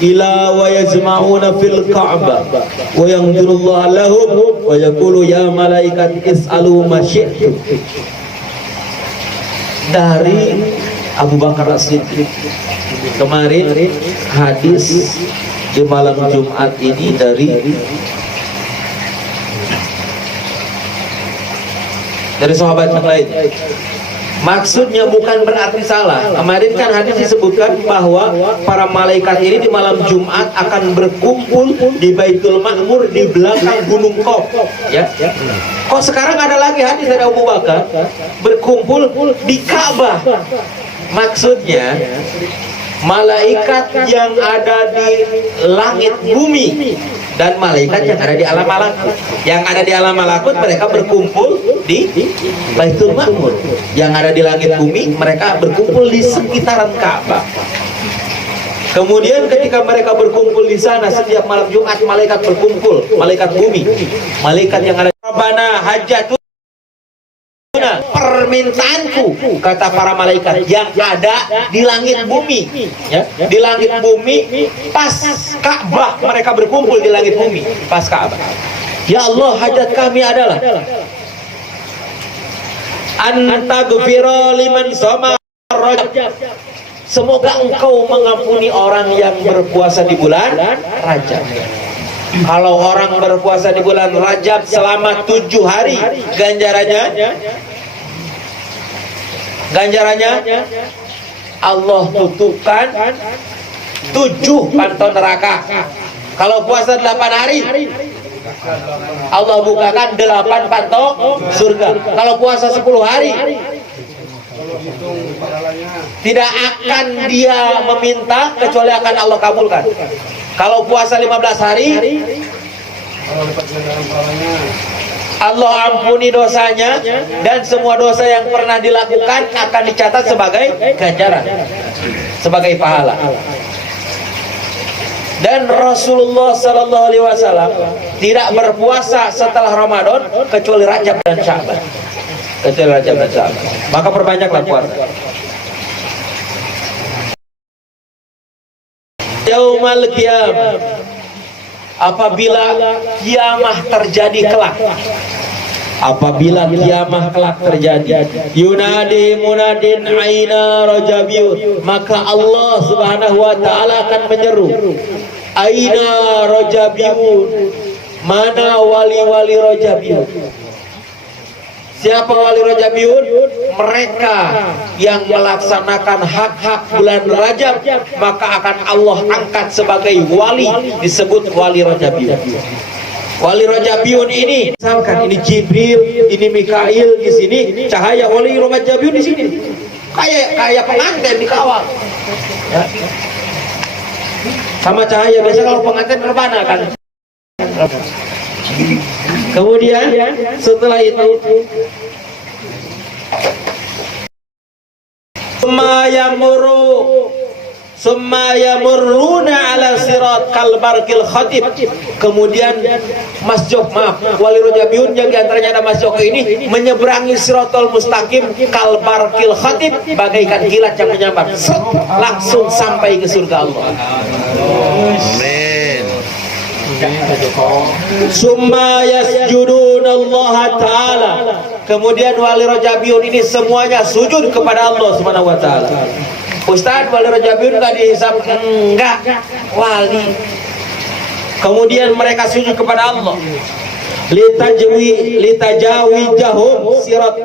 ila wa yajma'una fil ka'bah wa yanzurullahu lahum wa yaqulu ya malaikat is'alu ma syi'tum. Dari Abu Bakar As-Siddiq. Kemarin hadis di malam Jumat ini dari sahabat yang lain. Maksudnya bukan berarti salah. Kemarin kan hadis disebutkan bahwa para malaikat ini di malam Jumat akan berkumpul di Baitul Ma'mur di belakang Gunung Qaf, ya. Kok sekarang ada lagi hadis dari Abu Bakar berkumpul di Ka'bah? Maksudnya malaikat yang ada di langit bumi dan malaikat yang ada di alam malakut. Yang ada di alam malakut mereka berkumpul di Baitul Ma'mur. Yang ada di langit bumi mereka berkumpul di sekitaran Ka'bah. Kemudian ketika mereka berkumpul di sana setiap malam Jumat, malaikat berkumpul, malaikat bumi, malaikat yang ada Rabbana hajatuna, permintaanku, kata para malaikat yang ada di langit bumi, ya, di langit bumi pas Ka'bah, mereka berkumpul di langit bumi pas Ka'bah. Ya Allah, hajat kami adalah antaghfira liman shoma Rajab. Semoga engkau mengampuni orang yang berpuasa di bulan Rajab. Kalau orang berpuasa di bulan Rajab selama 7 hari, ganjarannya Allah tutupkan 7 pantai neraka. Kalau puasa 8 hari Allah bukakan 8 patok surga. Kalau puasa 10 hari, tidak akan dia meminta kecuali akan Allah kabulkan. Kalau puasa 15 hari, Allah ampuni dosanya, dan semua dosa yang pernah dilakukan akan dicatat sebagai ganjaran, sebagai pahala. Dan Rasulullah Sallallahu Alaihi Wasallam tidak berpuasa setelah Ramadan kecuali Rajab dan Sya'ban. Kecuali Rajab dan Sya'ban. Maka perbanyaklah puasa. Yaumal qiyamah, apabila kiamah terjadi kelak, apabila kiamah kelak terjadi, yunadi munadin aina rajabiyun, maka Allah Subhanahu wa taala akan menyeru, aina rajabiyun, mana wali-wali rajabiyun. Siapa wali rajabiyun? Mereka yang melaksanakan hak-hak bulan Rajab, maka akan Allah angkat sebagai wali, disebut wali rajabiyun. Wali rajabiyun ini, misalkan ini Jibril, ini Mikail di sini, cahaya wali rajabiyun di sini. Kayak pengantin dikawal. Ya. Sama cahaya biasa kalau pengantin rebana kan. Kemudian setelah itu summa yamurruna ala sirat kal barqil khatib. Kemudian wali rajabiyun yang diantaranya ada masjid ini menyeberangi siratal mustaqim kal barqil khatib, bagaikan kilat yang menyambar, langsung sampai ke surga Allah. Amin. Summa yasjuduna Allah Ta'ala. Kemudian wali rajabiyun ini semuanya sujud kepada Allah Subhanahu wa taala. Ustaz, wali rajabiyun enggak dihisab? Enggak, wali. Kemudian mereka sujud kepada Allah. Litajawijahum sirat,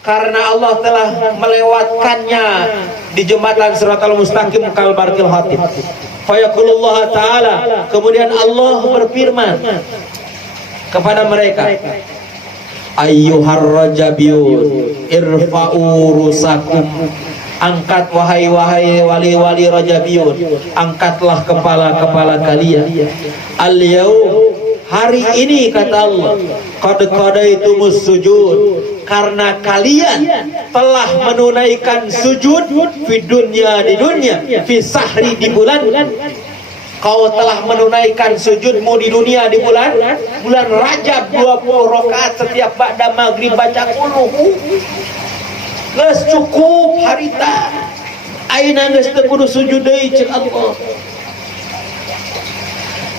karena Allah telah melewatkannya di jembatan Siratal Mustaqim kal barqil khatib. Fayaqulullah ta'ala, kemudian Allah berfirman kepada mereka, ayyuhar rajabiyun irfa'u rusakum, angkat wahai wali-wali rajabiyun, angkatlah kepala-kepala kalian. Al-yaum, hari ini kata Allah, qad qadaitumus sujud, karena kalian telah menunaikan sujud fi dunya, di dunia, fi sahri, di bulan. Kau telah menunaikan sujudmu di dunia di bulan Rajab, 20 rakaat setiap ba'da maghrib baca quluhu. Geus cukup harita. Aina geus teu kudu sujud deui ceuk Allah.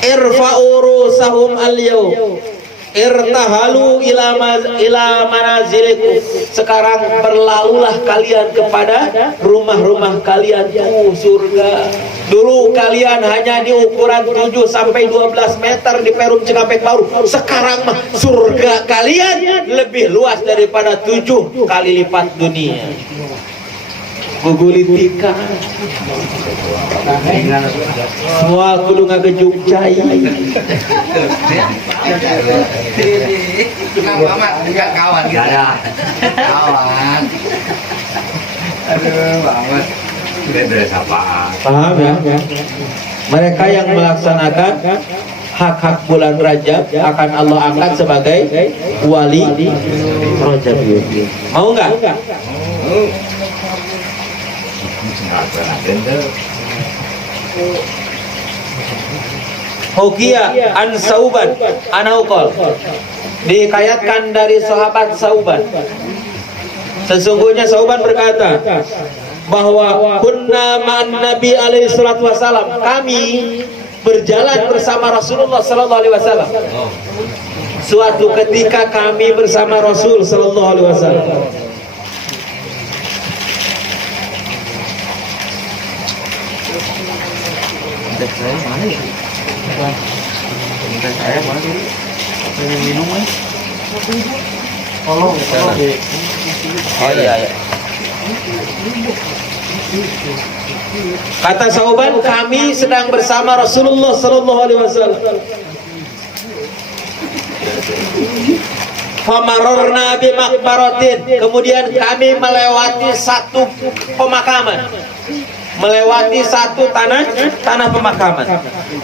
Irfa'u rusahum al-yaum irtahalu ila manazilikum, sekarang berlalulah kalian kepada rumah-rumah kalian, tuh surga. Dulu kalian hanya di ukuran 7 sampai 12 meter di Perum Cikampek Baru, sekarang mah surga kalian lebih luas daripada 7 kali lipat dunia. Gugulitika semua kudu ngagejug cai. Kawan gitu ya. Kawan. Aduh banget. Beda siapa? Paham ya? Mereka yang melaksanakan hak-hak bulan Rajab akan Allah angkat sebagai wali Rajab. Mau nggak? Hukia an Sauban anaukol, dikayatkan dari sahabat Sauban, sesungguhnya Sauban berkata bahwa kunna ma'an Nabi alaihi salatu wasallam, kami berjalan bersama Rasulullah sallallahu alaihi wasallam. Suatu ketika kami bersama Rasul sallallahu alaihi wasallam. Saya mana ya? Saya mana dulu? Pengen minum kan? Oh iya. Kata Sauban, kami sedang bersama Rasulullah sallallahu alaihi wasallam. Famarorna bimakbaratin, kemudian kami melewati satu pemakaman, melewati satu tanah pemakaman.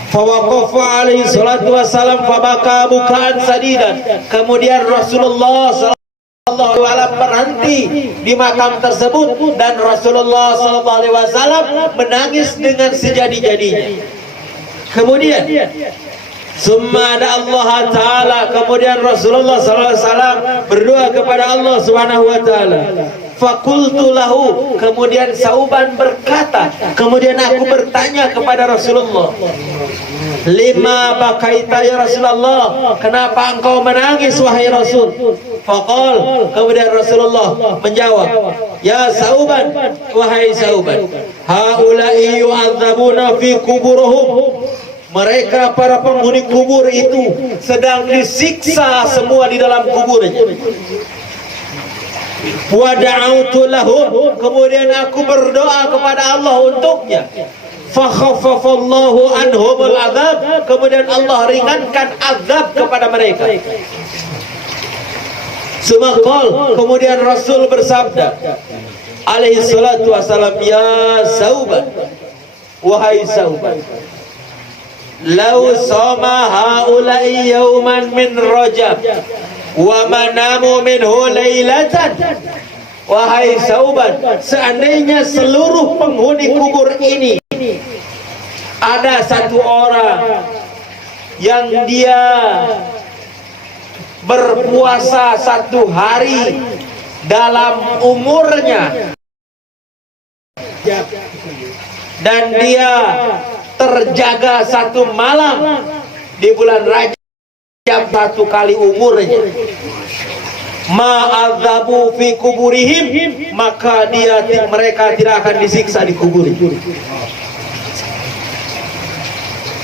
Fawaqafa alaihi salatu wassalam fabaka bukaan sadidan, kemudian Rasulullah sallallahu alaihi wasallam berhenti di makam tersebut dan Rasulullah sallallahu alaihi wasallam menangis dengan sejadi-jadinya. Kemudian summa ada Allah Ta'ala, kemudian Rasulullah SAW berdoa kepada Allah Subhanahu Wa Ta'ala. Fakultu lahu, kemudian Sauban berkata, kemudian aku bertanya kepada Rasulullah, lima bakaita ya Rasulullah, kenapa engkau menangis wahai Rasul? Faqal, kemudian Rasulullah menjawab, ya Sauban, wahai Sauban, haula'i yu'adzabuna fi kuburuhum, mereka para penghuni kubur itu sedang disiksa semua di dalam kuburnya. Wa da'autu lahum, kemudian aku berdoa kepada Allah untuknya. Fa khaffafallahu anhumul azab, kemudian Allah ringankan azab kepada mereka. Sumakal, kemudian Rasul bersabda alaihi salatu wassalam, ya Sauban, wahai Sauban, lau sama haulai yauman min Rajab wa manamu minhu lailatan, wahai Sauban, seandainya seluruh penghuni kubur ini ada satu orang yang dia berpuasa satu hari dalam umurnya dan dia terjaga satu malam di bulan Rajab satu kali umurnya, ma'adzabu fi kuburihim, maka mereka tidak akan disiksa di kuburnya.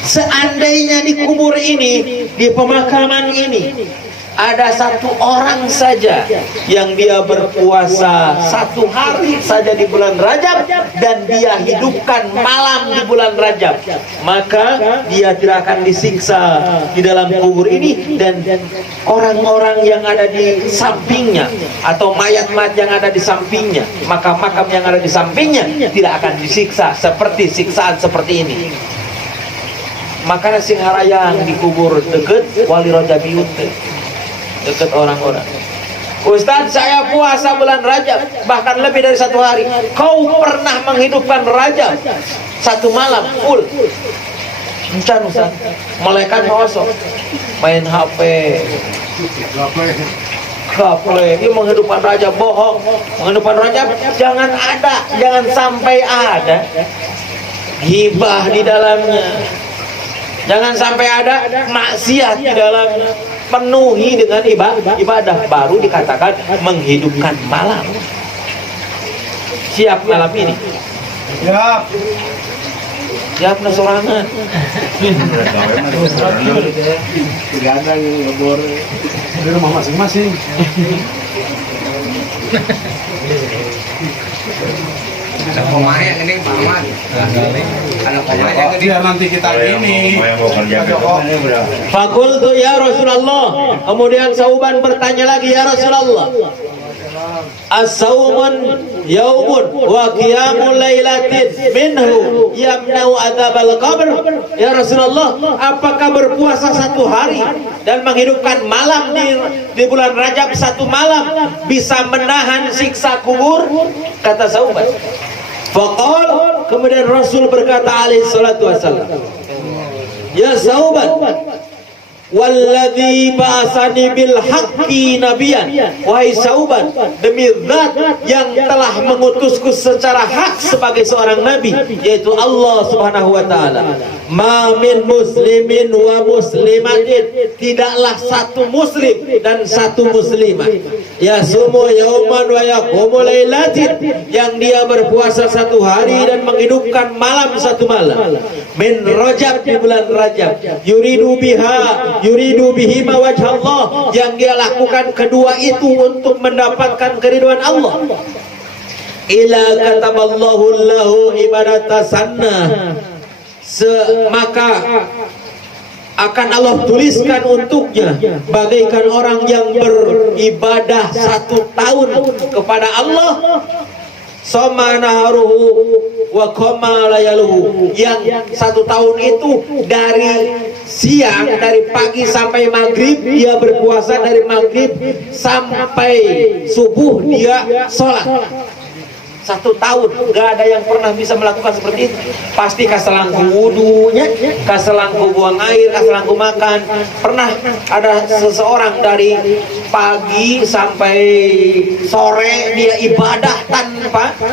Seandainya di kubur ini, di pemakaman ini ada satu orang saja yang dia berpuasa satu hari saja di bulan Rajab dan dia hidupkan malam di bulan Rajab, maka dia tidak akan disiksa di dalam kubur ini, dan orang-orang yang ada di sampingnya atau mayat-mayat yang ada di sampingnya, makam-makam yang ada di sampingnya tidak akan disiksa seperti siksaan seperti ini. Makanya Singharayang dikubur deket Wali Rajabiyun, dekat orang-orang. Ustaz, saya puasa bulan Rajab bahkan lebih dari satu hari. Kau pernah menghidupkan Rajab satu malam full? Encan Ustaz, malaikat kosong main HP, gaple, ini menghidupkan Rajab, bohong. Menghidupkan Rajab jangan ada, jangan sampai ada hibah di dalamnya, jangan sampai ada maksiat di dalamnya. Penuhi dengan ibadah, baru dikatakan menghidupkan malam. Siap malam ini? Siap. Siap nasorangan. Tidak ada yang ngebor di rumah masing-masing. Ada pemain ini paman, ada pemain yang dia nanti kita ini. Fakultu ya Rasulullah, kemudian Sauban bertanya lagi, ya Rasulullah, as-saumun yaumun wa qiyamul lailatin minhu yamna'u adzabal qabr. Ya Rasulullah, apakah berpuasa satu hari dan menghidupkan malam di bulan Rajab satu malam bisa menahan siksa kubur? Kata Sauban. Faqal, kemudian Rasul berkata alaihi salatu wassalam, ya Sauban, walladzi ba'asani bil haqqi nabiyan, wahai Sauban, demi zat yang telah mengutusku secara hak sebagai seorang nabi, yaitu Allah Subhanahu wa taala, ma min muslimin wa muslimatin, tidaklah satu muslim dan satu muslimah, yasumu yauman wa yaqumu lailatin, yang dia berpuasa satu hari dan menghidupkan malam satu malam, min Rajab, di bulan Rajab, yuridu bihima wajh Allah, yang dia lakukan kedua itu untuk mendapatkan keridhaan Allah. Ila kataballahu lahu ibadata sanna, maka akan Allah tuliskan untuknya bagaikan orang yang beribadah 1 tahun kepada Allah, soma naharuhu wa qama layaluhu, yang 1 tahun itu dari siang, dari pagi sampai maghrib dia berpuasa, dari maghrib sampai subuh dia sholat. 1 tahun nggak ada yang pernah bisa melakukan seperti itu. Pasti kaselangku wudunya, kaselangku buang air, kaselangku makan. Pernah ada seseorang dari pagi sampai sore dia ibadah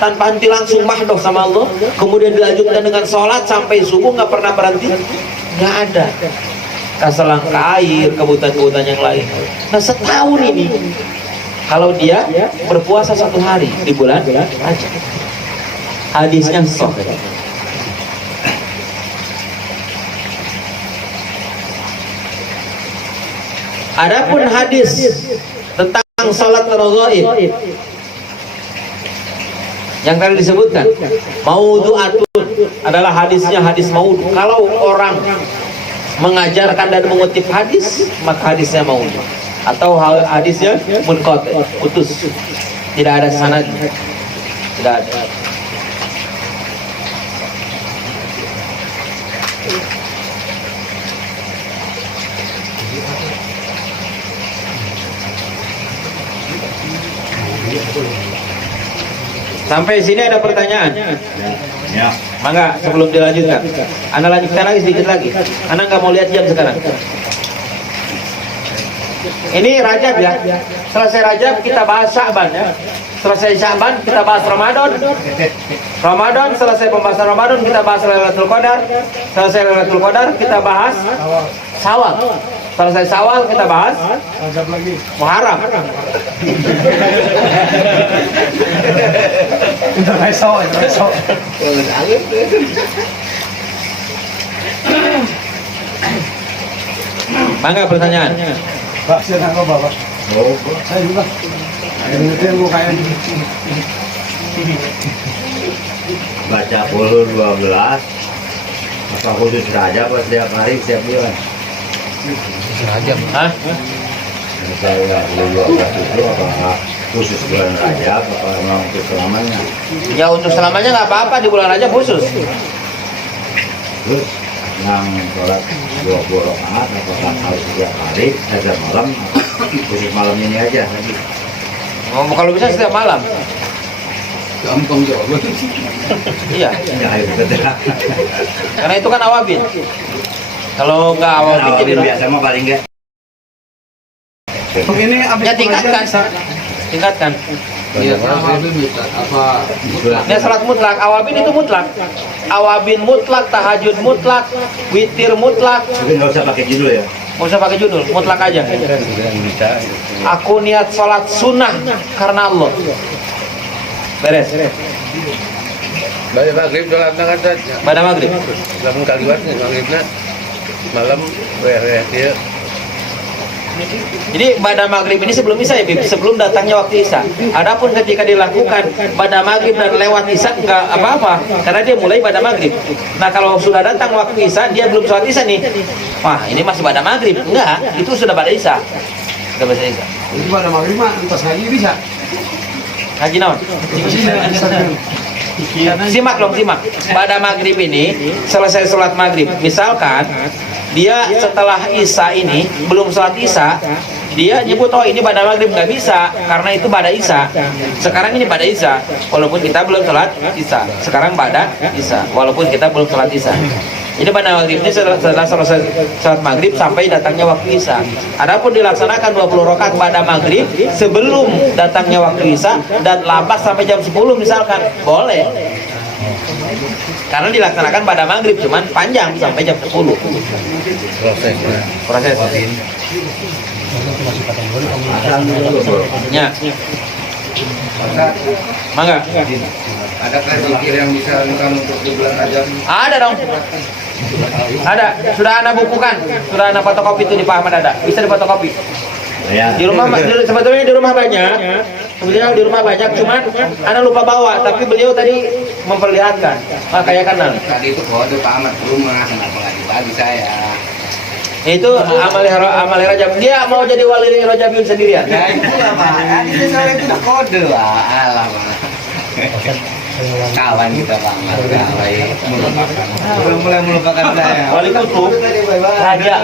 tanpa henti, langsung mahdoh sama Allah, kemudian dilanjutkan dengan sholat sampai subuh, nggak pernah berhenti. Nggak ada kaselang ke air, kebutuhan-kebutuhan yang lain. Nah, setahun ini kalau dia berpuasa 1 hari di bulan Rajab, hadisnya sahih. Adapun hadis tentang salat raghaib yang tadi disebutkan, maudhu'atun, adalah hadisnya hadis maudhu. Kalau orang mengajarkan dan mengutip hadis, maka hadisnya maudhu, atau hadisnya munqati, putus, tidak ada sanadnya, tidak ada. Sampai sini ada pertanyaan? Ya. Mangga, sebelum dilanjutkan, Anda lanjutkan lagi sedikit lagi. Anda nggak mau lihat jam sekarang. Ini Rajab ya. Selesai Rajab kita bahas Sya'ban ya. Selesai Sya'ban kita bahas Ramadan. Ramadan, selesai pembahasan Ramadan kita bahas Lailatul Qadar. Selesai Lailatul Qadar kita bahas Syawal. Selesai Syawal kita bahas Muharram. Mangga pertanyaan. Pak, silakan kau Bapak. Oh, saya juga. Itu yang mau kayak baca puluh 12 apa khusus Rajab pas setiap hari setiap bulan Rajab. Hah? misalnya 12 itu apa khusus bulan Rajab apa memang untuk selamanya Ya untuk selamanya nggak apa-apa, di bulan Rajab khusus. terus yang sholat 20 rakaat apakah harus setiap hari azan malam khusus malam ini aja lagi Kalau bisa setiap malam. Gampang jawaban. Iya. ya ayo kita Karena itu kan awabin. Kalau nggak awabin jadi biasa mah paling enggak ini ya tingkatkan. Tingkatkan. Iya, apa bisa apa Ini salat mutlak, awabin itu mutlak. Awabin mutlak, tahajud mutlak, witir mutlak. tapi nggak usah pakai judul ya Nggak usah pakai judul, mutlak aja. Aku niat sholat sunnah karena Allah. Beres. Baik maghrib sholat kan saja. Pada maghrib. Lamun kaliwat maghribna malam beres ya. Jadi pada maghrib ini sebelum isya ya, Bib, sebelum datangnya waktu isya. Adapun ketika dilakukan pada maghrib dan lewat isya nggak apa-apa, karena dia mulai pada maghrib. Nah kalau sudah datang waktu isya dia belum sholat isya nih, wah ini masih pada maghrib. Enggak, itu sudah pada isya. Sudah pada isya. Itu pada maghrib mah pas haji bisa. Haji naon? Simak dong, simak. Pada maghrib ini selesai sholat maghrib, misalkan dia setelah isya ini belum sholat isya, dia nyebut oh ini pada maghrib, nggak bisa karena itu pada isya. Sekarang ini pada isya, walaupun kita belum sholat isya. Sekarang pada isya, walaupun kita belum sholat isya. Jadi pada maghrib ini setelah selesai sholat maghrib sampai datangnya waktu isya. Adapun dilaksanakan 20 rakaat pada maghrib sebelum datangnya waktu isya dan lambat sampai jam 10 misalkan, boleh. Karena dilaksanakan pada maghrib, cuman panjang sampai jam 10. Proses. Ya. Mangga. Adakah zikir yang disarankan untuk di bulan Rajab? Ada dong. Ada. Sudah Anda bukukan. Sudah Anda fotokopi itu di Pak Ahmad ada. Bisa difotokopi. ya Di rumah sebetulnya di rumah banyak. Sebetulnya di rumah banyak, cuman Anda lupa bawa. Tapi beliau tadi memperlihatkan. Makanya kenal. Tadi itu kode Pak Ahmad rumah, kenapa nggak dibagi saya? Itu amal Rajab. Dia mau jadi wali Rajabiyun sendirian. Ya itu lah Pak. Kan itu soalnya itu udah kode Pak. Alah Pak. Kawan kita Pak. Mulai melupakan saya. Wali kutub, raja,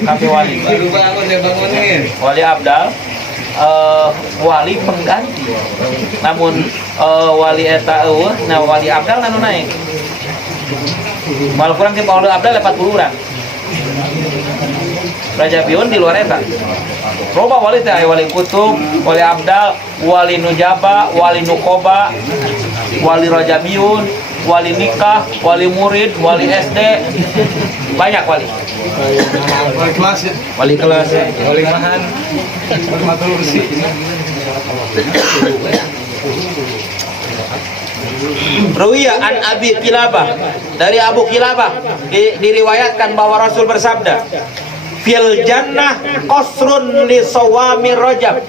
kami wali. Baru bangun ya bangunin. Wali abdal, wali pengganti. Namun wali eta nah wali abdal nanu naik. Malah kurang ke wali abdal 40 orang. Rajabiyun di luar eta. Loba wali teh aya wali kutub, wali abdal, wali nujaba, wali nukoba, wali Rajabiyun, wali nikah, wali murid, wali SD. Banyak wali. Wali kelas ya. Wali kelas. Wali mahan. Wali matul bersih. Ruwiya an Abi Kilabah, dari Abu Kilabah diriwayatkan bahwa Rasul bersabda, fil jannah qasrun li sawami Rajab.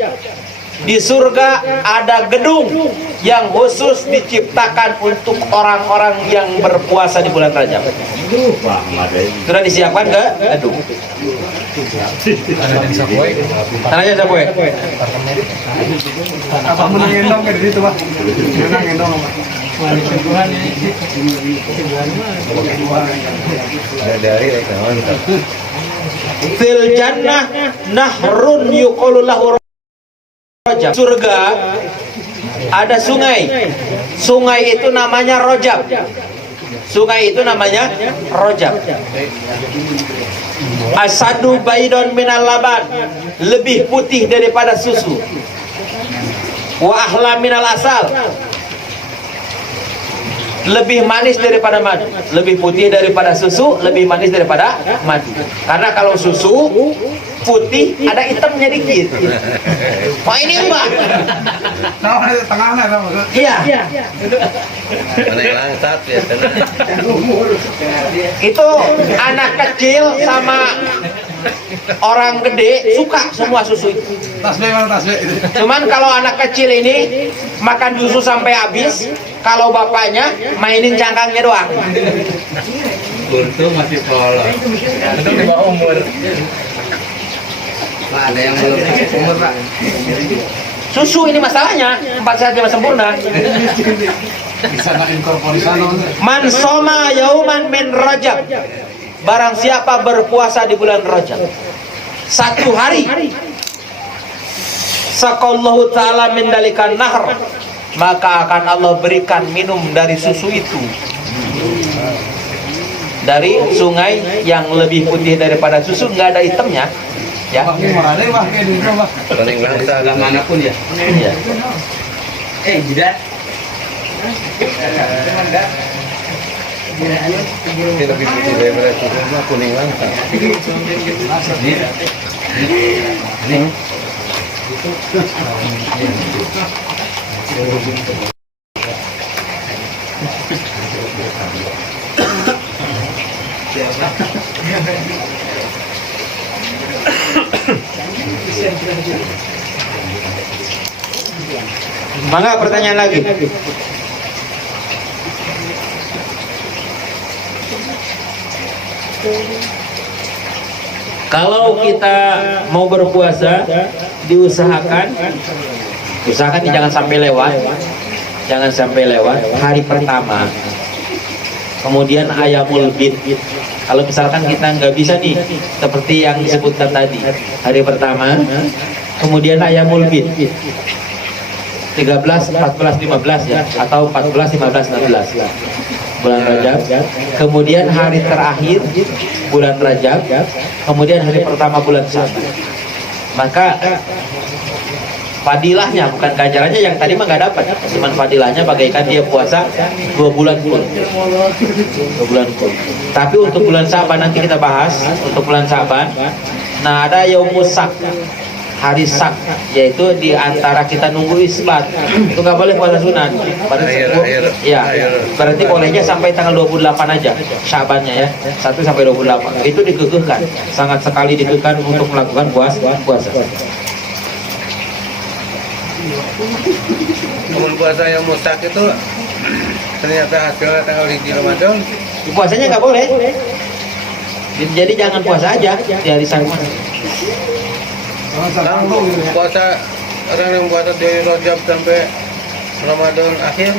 Di surga ada gedung yang khusus diciptakan untuk orang-orang yang berpuasa di bulan Rajab. Sudah disiapkan ke gedung. Tanahnya Sapoe. Apa menang endong kayak gitu Pak? Menang endong Pak. Fil jannah nahrun yuqalu lahu Rajab. Surga ada sungai. Sungai itu namanya Rajab. Sungai itu namanya Rajab. Asadu baidon minal laban, lebih putih daripada susu. Wa ahla minal asal, lebih manis daripada madu. Lebih putih daripada susu, lebih manis daripada madu. Karena kalau susu putih ada hitamnya dikit. Wah ini Mbak. Nah, tengahnya sama. Iya. Mana yang langsat ya? Itu anak kecil sama orang gede suka semua susu itu. Tasbih mana tasbih? Cuman kalau anak kecil ini makan susu sampai habis, kalau bapaknya mainin cangkangnya doang. Untung masih polos. Untung di bawah umur. Pak, ada yang belum umur Pak. Susu ini masalahnya 4 sehat 5 sempurna. Bisa nak inkorporasi. Man soma yauman min Rajab. Barang siapa berpuasa di bulan Rajab 1 hari, saqallahu ta'ala min dalikan nahr, maka akan Allah berikan minum dari susu itu, dari sungai yang lebih putih daripada susu, nggak ada hitamnya ya. Pak ini marah deh Pak kayak gitu Pak. Paling langsa agak manapun ya. Iya. Jidat. Ini lebih putih daripada susu mah kuning langsa. Ini. Mangga pertanyaan lagi. Kalau kita mau berpuasa, usahakan jangan sampai lewat. Jangan sampai lewat hari pertama. Kemudian ayamul bid. Kalau misalkan kita nggak bisa nih, seperti yang disebutkan tadi, hari pertama, kemudian ayamul bid 13, 14, 15 ya, atau 14, 15, 16 bulan Rajab, kemudian hari terakhir bulan Rajab, kemudian hari pertama bulan Sya'ban. Maka fadilahnya, bukan ganjarannya yang tadi mah nggak dapat, cuman fadilahnya bagaikan dia puasa 2 bulan full. 2 bulan full. Tapi untuk bulan Sya'ban nanti kita bahas. Untuk bulan Sya'ban, nah ada yaumus sak, hari sak, yaitu di antara kita nunggu isbat, itu nggak boleh puasa sunat. Ya, berarti bolehnya sampai tanggal 28 aja Sya'bannya ya, 1 sampai 28. Itu dikekehkan, sangat sekali dikekehkan untuk melakukan puasa. Umum puasa yang musak itu ternyata hasilnya tanggal 1 Ramadan. Puasanya nggak boleh. Jadi jangan puasa aja di hari Sangguan. Kan puasa orang yang puasa dari Rajab sampai Ramadan akhir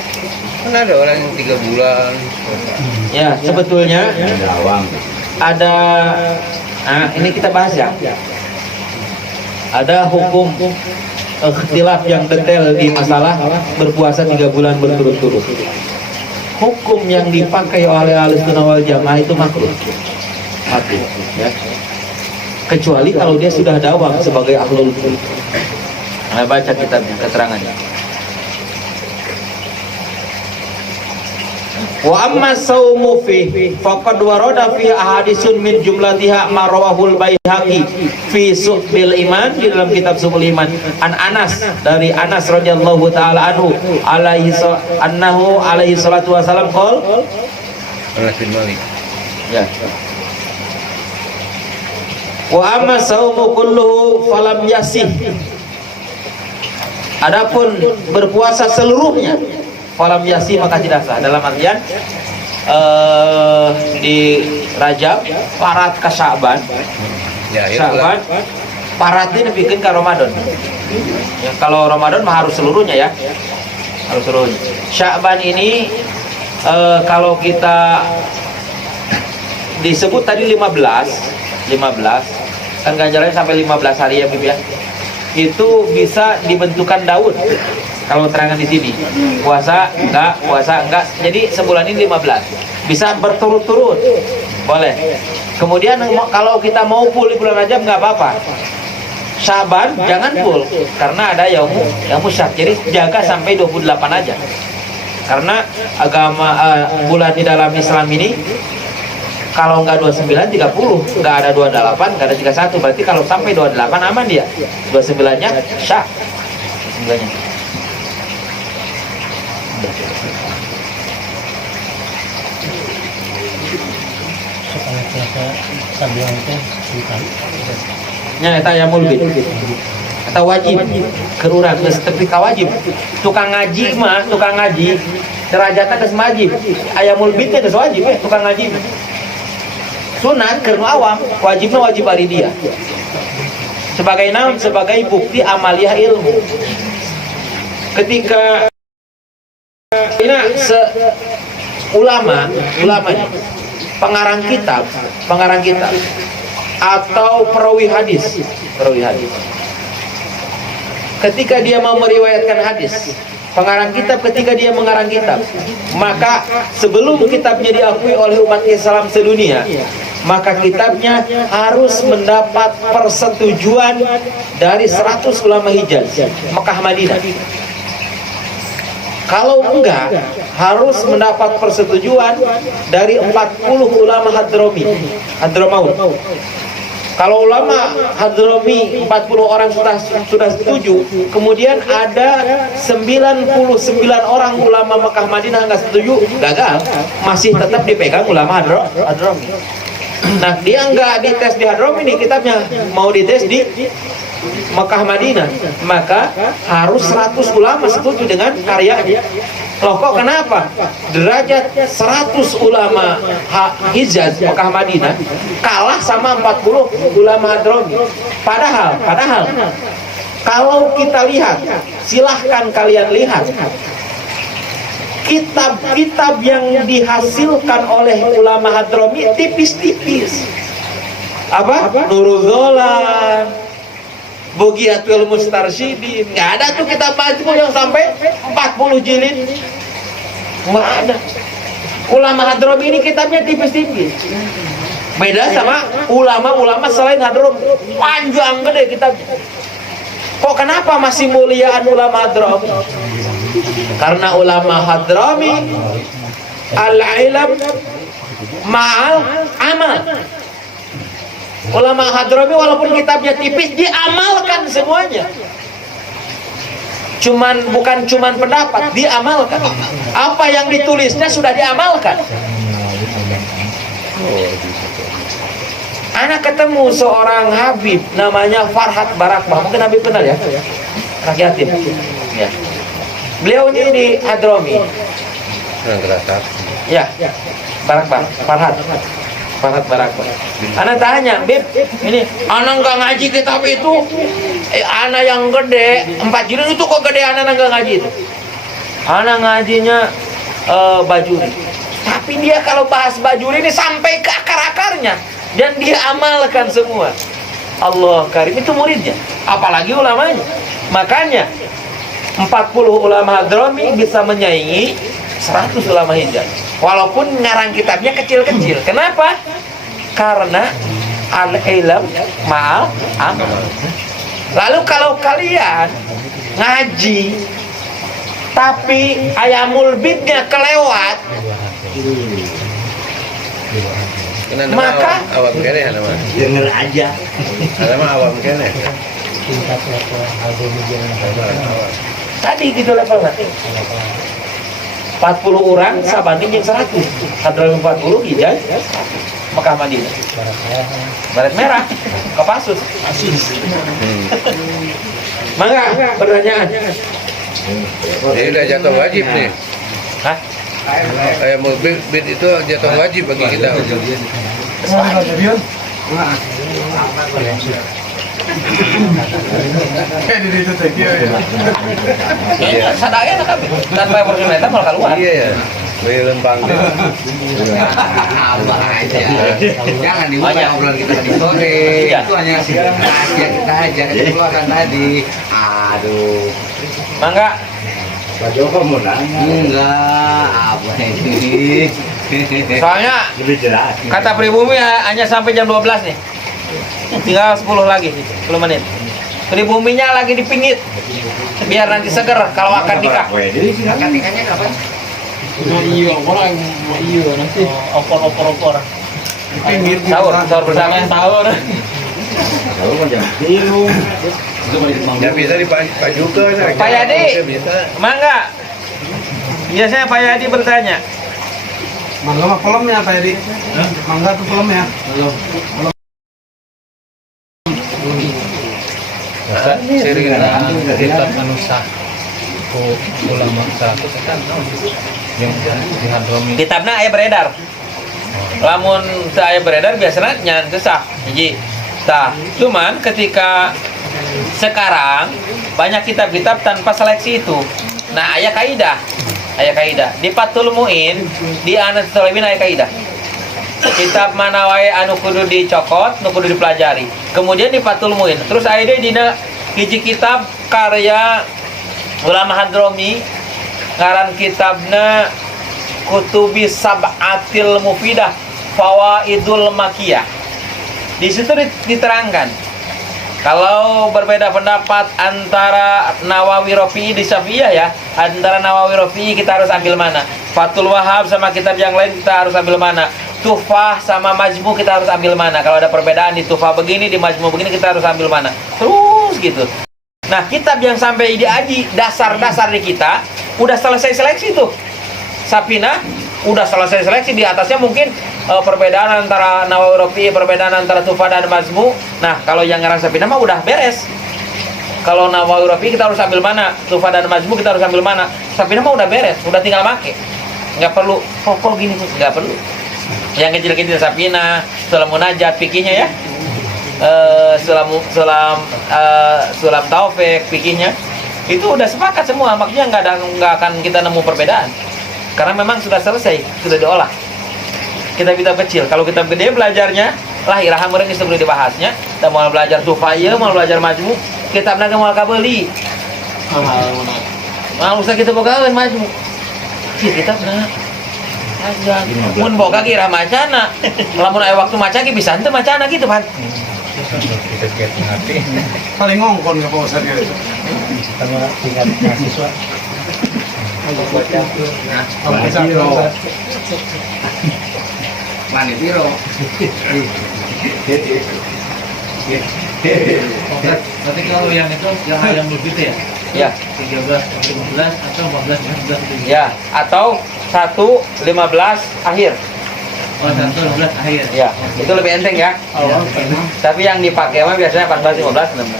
kan ada orang yang 3 bulan. Ya, sebetulnya Ada awam. ada, nah ini kita bahas ya. Ada hukum ikhtilaf yang detail di masalah berpuasa 3 bulan berturut-turut. Hukum yang dipakai oleh Ahlussunnah wal Jamaah itu makruh. Makruh, ya. Kecuali kalau dia sudah dawam sebagai ahlul fulk. Nah, baca kitabnya keterangannya. Wa amma saumu fi faqad warada fi ahadisun min jumlatiha ma rawahul Baihaqi fi Suhbil Iman, di dalam kitab Suhbul Iman, an Anas, dari Anas radhiyallahu taala anhu alaihi salatu wasalam qol Anas bin Malik. ya. Wa amma saumu kulluhu falam yasih. Adapun berpuasa seluruhnya falam yasih maka tidak sah. Dalam artian di Rajab parat ke Sya'ban. Ya, Sya'ban parat ini bikin ke Ramadan. Ya, kalau Ramadan mah harus seluruhnya ya. Harus seluruhnya. Sya'ban ini kalau kita disebut tadi 15 kan ganjarannya sampai 15 hari ya Bib ya. Itu bisa dibentukan Daud. Kalau terangan di sini puasa enggak, jadi sebulan ini 15 bisa berturut-turut boleh. Kemudian kalau kita mau full di bulan Rajab nggak apa-apa. Syaban jangan full karena ada yang syak, jadi jaga sampai 28 aja. Karena agama bulan di dalam Islam ini kalau nggak 29, 30, nggak ada 28, nggak ada 31, berarti kalau sampai 28 aman dia. 29-nya syak. 29-nya. Supaya puasa sambil itu sekali. Nya eta ya mulbit. Eta wajib. Kerurang geus tepi ka wajib. Tukang ngaji derajatna geus wajib. Aya mulbitnya geus wajib tukang ngaji. Sunat keur awam, wajibna wajib ari dia. Sebagai naon? Sebagai bukti amaliyah ilmu. Ketika ulamanya pengarang kitab atau perawi hadis, ketika dia mau meriwayatkan hadis, pengarang kitab ketika dia mengarang kitab, maka sebelum kitabnya diakui oleh umat Islam sedunia, maka kitabnya harus mendapat persetujuan dari 100 ulama Hijaz, Mekah, Madinah. Kalau enggak, harus mendapat persetujuan dari 40 ulama Hadramaut. Kalau ulama Hadrami 40 orang sudah setuju, kemudian ada 99 orang ulama Mekah Madinah nggak setuju, gagal, masih tetap dipegang ulama Hadrami. Nah, dia nggak dites di Hadrami nih kitabnya, mau dites di Mekah Madinah, maka harus 100 ulama setuju dengan karyanya. Loh kok kenapa? Derajat 100 ulama Hijaz Mekah Madinah kalah sama 40 ulama Hadrami. Padahal kalau kita lihat, silahkan kalian lihat kitab-kitab yang dihasilkan oleh ulama Hadrami tipis-tipis. Apa? Nurul Dholan, Bugiyatul Mustarsyidin, nggak ada tuh kitab majmu yang sampai 40 jilid, nggak ada. Ulama Hadrami ini kitabnya tipis-tipis, beda sama ulama-ulama selain Hadrami, panjang gede kitabnya. Kok kenapa masih muliaan ulama Hadrami? Karena ulama Hadrami al-ilm ma'al amal. Ulama Hadrami walaupun kitabnya tipis, diamalkan semuanya. Bukan cuman pendapat, diamalkan. Apa yang ditulisnya sudah diamalkan. Anak ketemu seorang Habib namanya Farhat Barakbah, mungkin Habib kenal ya, anak yatim. Ya. Beliau ini di Hadrami. Ya, Barakbah, Farhat. Farhat Barakah. Anak tanya, Bib, ini anak nggak ngaji kitab itu, anak yang gede 4 jilid itu kok gede anak nggak ngaji itu? Anak ngajinya Bajuri. Tapi dia kalau bahas Bajuri ini sampai ke akar-akarnya dan dia amalkan semua. Allah Karim, itu muridnya, apalagi ulamanya. Makanya 40 ulama Hadrami bisa menyaingi 100 ulama Hijaz. Walaupun ngarang kitabnya kecil-kecil. Kenapa? Karena al-ilm ma'al amal. Lalu kalau kalian ngaji tapi ayamul bidnya kelewat, maka awam kene nama. Denger aja. Nama awam kene. tadi gitu levelnya 40 orang sabanding yang 100. Hadrami 40, Hijaz, Mekah Madinah. Baret Merah, Kopassus. Mangga, pertanyaan. Ini udah jatuh wajib nih. Hah? Kayak mobil bid itu jatuh wajib bagi kita. Ya, sadaya nak kami. Tanpa perseneta malah keluar. Iya ya. Beli lempang deh. Jangan dibuka obrolan kita di sore. Iya. Itu hanya rahasia kita aja. Kita keluarkan tadi. Aduh. Mangga. Pak Joko mau nanya. Enggak. Apa ini? Soalnya Lebih jelas. kata pribumi hanya sampai jam 12 nih. Tinggal 10 lagi, 10 menit. Pribuminya lagi dipingit. Biar nanti seger kalau akan nikah. Akan nikahnya kapan? Opor. Sahur bersama. Sahur. Kalau mau jam 3. Ya bisa di Pak Juga. Pak Yadi. Bisa. Mangga. Biasanya Pak Yadi bertanya. Mangga mah pelem ya Pak Edi? Mangga tuh pelem ya? Sering Kitabna aya beredar. Lamun teu aya beredar biasanya nyan kesah. Hiji. Tah, cuman ketika sekarang banyak kitab-kitab tanpa seleksi itu. Nah, aya kaidah. Di Fathul Muin, di Anas Sulaiman aya kaidah. Kitab mana wae anu kudu dicokot, nu kudu dipelajari. Kemudian di Fathul Muin. Terus aya deui dina hiji kitab karya ulama Hadrami, ngaran kitabna Kutubis Sab'atil Mufidah Fawaidul Makiyah. Di situ diterangkan kalau berbeda pendapat antara Nawawi Rafi'i di Syafi'iyah ya, antara Nawawi Rafi'i kita harus ambil mana? Fathul Wahhab sama kitab yang lain kita harus ambil mana? Tuhfah sama Majmu kita harus ambil mana? Kalau ada perbedaan di Tuhfah begini, di Majmu begini kita harus ambil mana? Terus gitu. Nah, kitab yang sampai diaji dasar-dasar di kita udah selesai seleksi tuh. Sapina udah selesai seleksi, di atasnya mungkin perbedaan antara Nawawi Rafi'i, perbedaan antara Tuhfah dan Majmu. Nah, kalau yang ngarang Sapina mah udah beres. Kalau Nawawi Rafi'i kita harus ambil mana? Tuhfah dan Majmu kita harus ambil mana? Sapina mah udah beres, udah tinggal make. Nggak perlu kok gini, nggak perlu. Yang kecil-kecil Sapina, Sulam Munajat, fikihnya ya. Sulam Taufik, fikihnya. Itu udah sepakat semua, makanya nggak akan kita nemu perbedaan. Karena memang sudah selesai, sudah diolah. Kitab-kitab kecil, kalau kitab gede belajarnya lah iraha meureun geus teu dibahasnya. Kita mau belajar Tuhfah ieu, mau belajar Majmu, kitabna ge moal kabeuli. Mau usah kita bogaeun Majmu. Kitabna aja. Mun boga ge iraha macana. Lamun aya waktu maca ge bisa henteu macana gitu, Pan. Paling ngongkon nggak Pak Ustadz ya? Sama tingkat mahasiswa. Mani piro? Tapi kalau yang itu yang ayam begitu ya? Ya. 13, 15 atau 14, 15 itu. Ya, atau 1-15 akhir. Oh, 1, 12 akhir. Ya, itu lebih enteng ya. Tapi yang dipakai mah biasanya 14, 15, 16.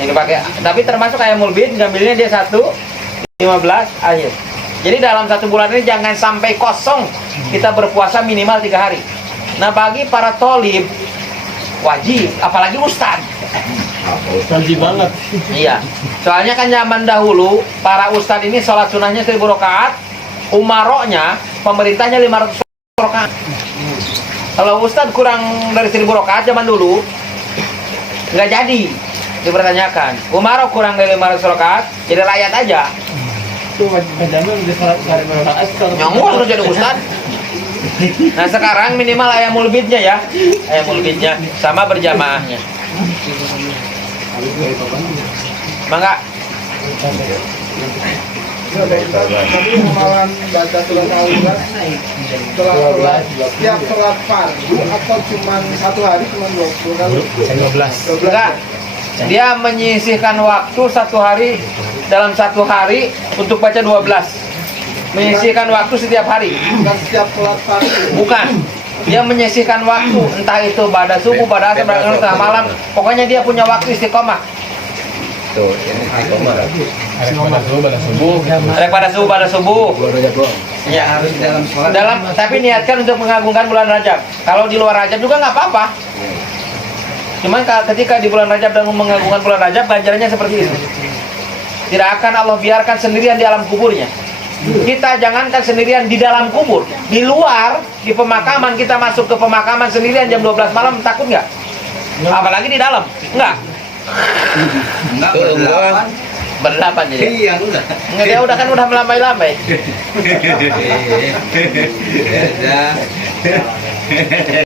Yang dipakai, tapi termasuk ayam mulbid ngambilnya dia 1-15 akhir. Jadi dalam 1 bulan ini jangan sampai kosong. Kita berpuasa minimal 3 hari. Nah bagi para tolib wajib, apalagi ustad. Wajib banget. Iya, soalnya kan zaman dahulu para ustad ini sholat sunnahnya 1000 rakaat, umaroknya pemerintahnya 500 rakaat. Kalau ustad kurang dari 1000 rakaat zaman dulu nggak jadi dipertanyakan. Umarok kurang dari 500 rakaat, jadi rakyat aja. Itu bedanya di salat rakaat Nyamuk harus jadi ustad. Nah sekarang minimal ayamul bidnya ya, ayamul bidnya sama berjamaahnya. Mangga. Tapi amalan baca surat Al-Ikhlas setelah tiap sholat fardu atau cuman satu hari cuman 20 kali? 12. Enggak. Dia menyisihkan waktu satu hari dalam satu hari untuk baca 12. Menyisihkan waktu setiap hari. Bukan setiap sholat fardu. Bukan. Dia menyisihkan waktu, entah itu pada subuh, pada asar, pada tengah malam. Pokoknya dia punya waktu istiqomah. Tuh, ini istiqomah. Pada subuh, pada subuh. Ya harus dalam sholat. Tapi niatkan untuk mengagungkan bulan Rajab. Kalau di luar Rajab juga nggak apa-apa. Cuman ketika di bulan Rajab dan mengagungkan bulan Rajab, ganjarannya seperti itu. Tidak akan Allah biarkan sendirian di alam kuburnya. Kita jangankan sendirian di dalam kubur, di luar, di pemakaman, kita masuk ke pemakaman sendirian jam 12 malam, takut nggak? Apalagi di dalam, nggak? Enggak berdelapan. Berdelapan jadi. Iya, udah. Nggak, dia udah melambai-lambai. Beda.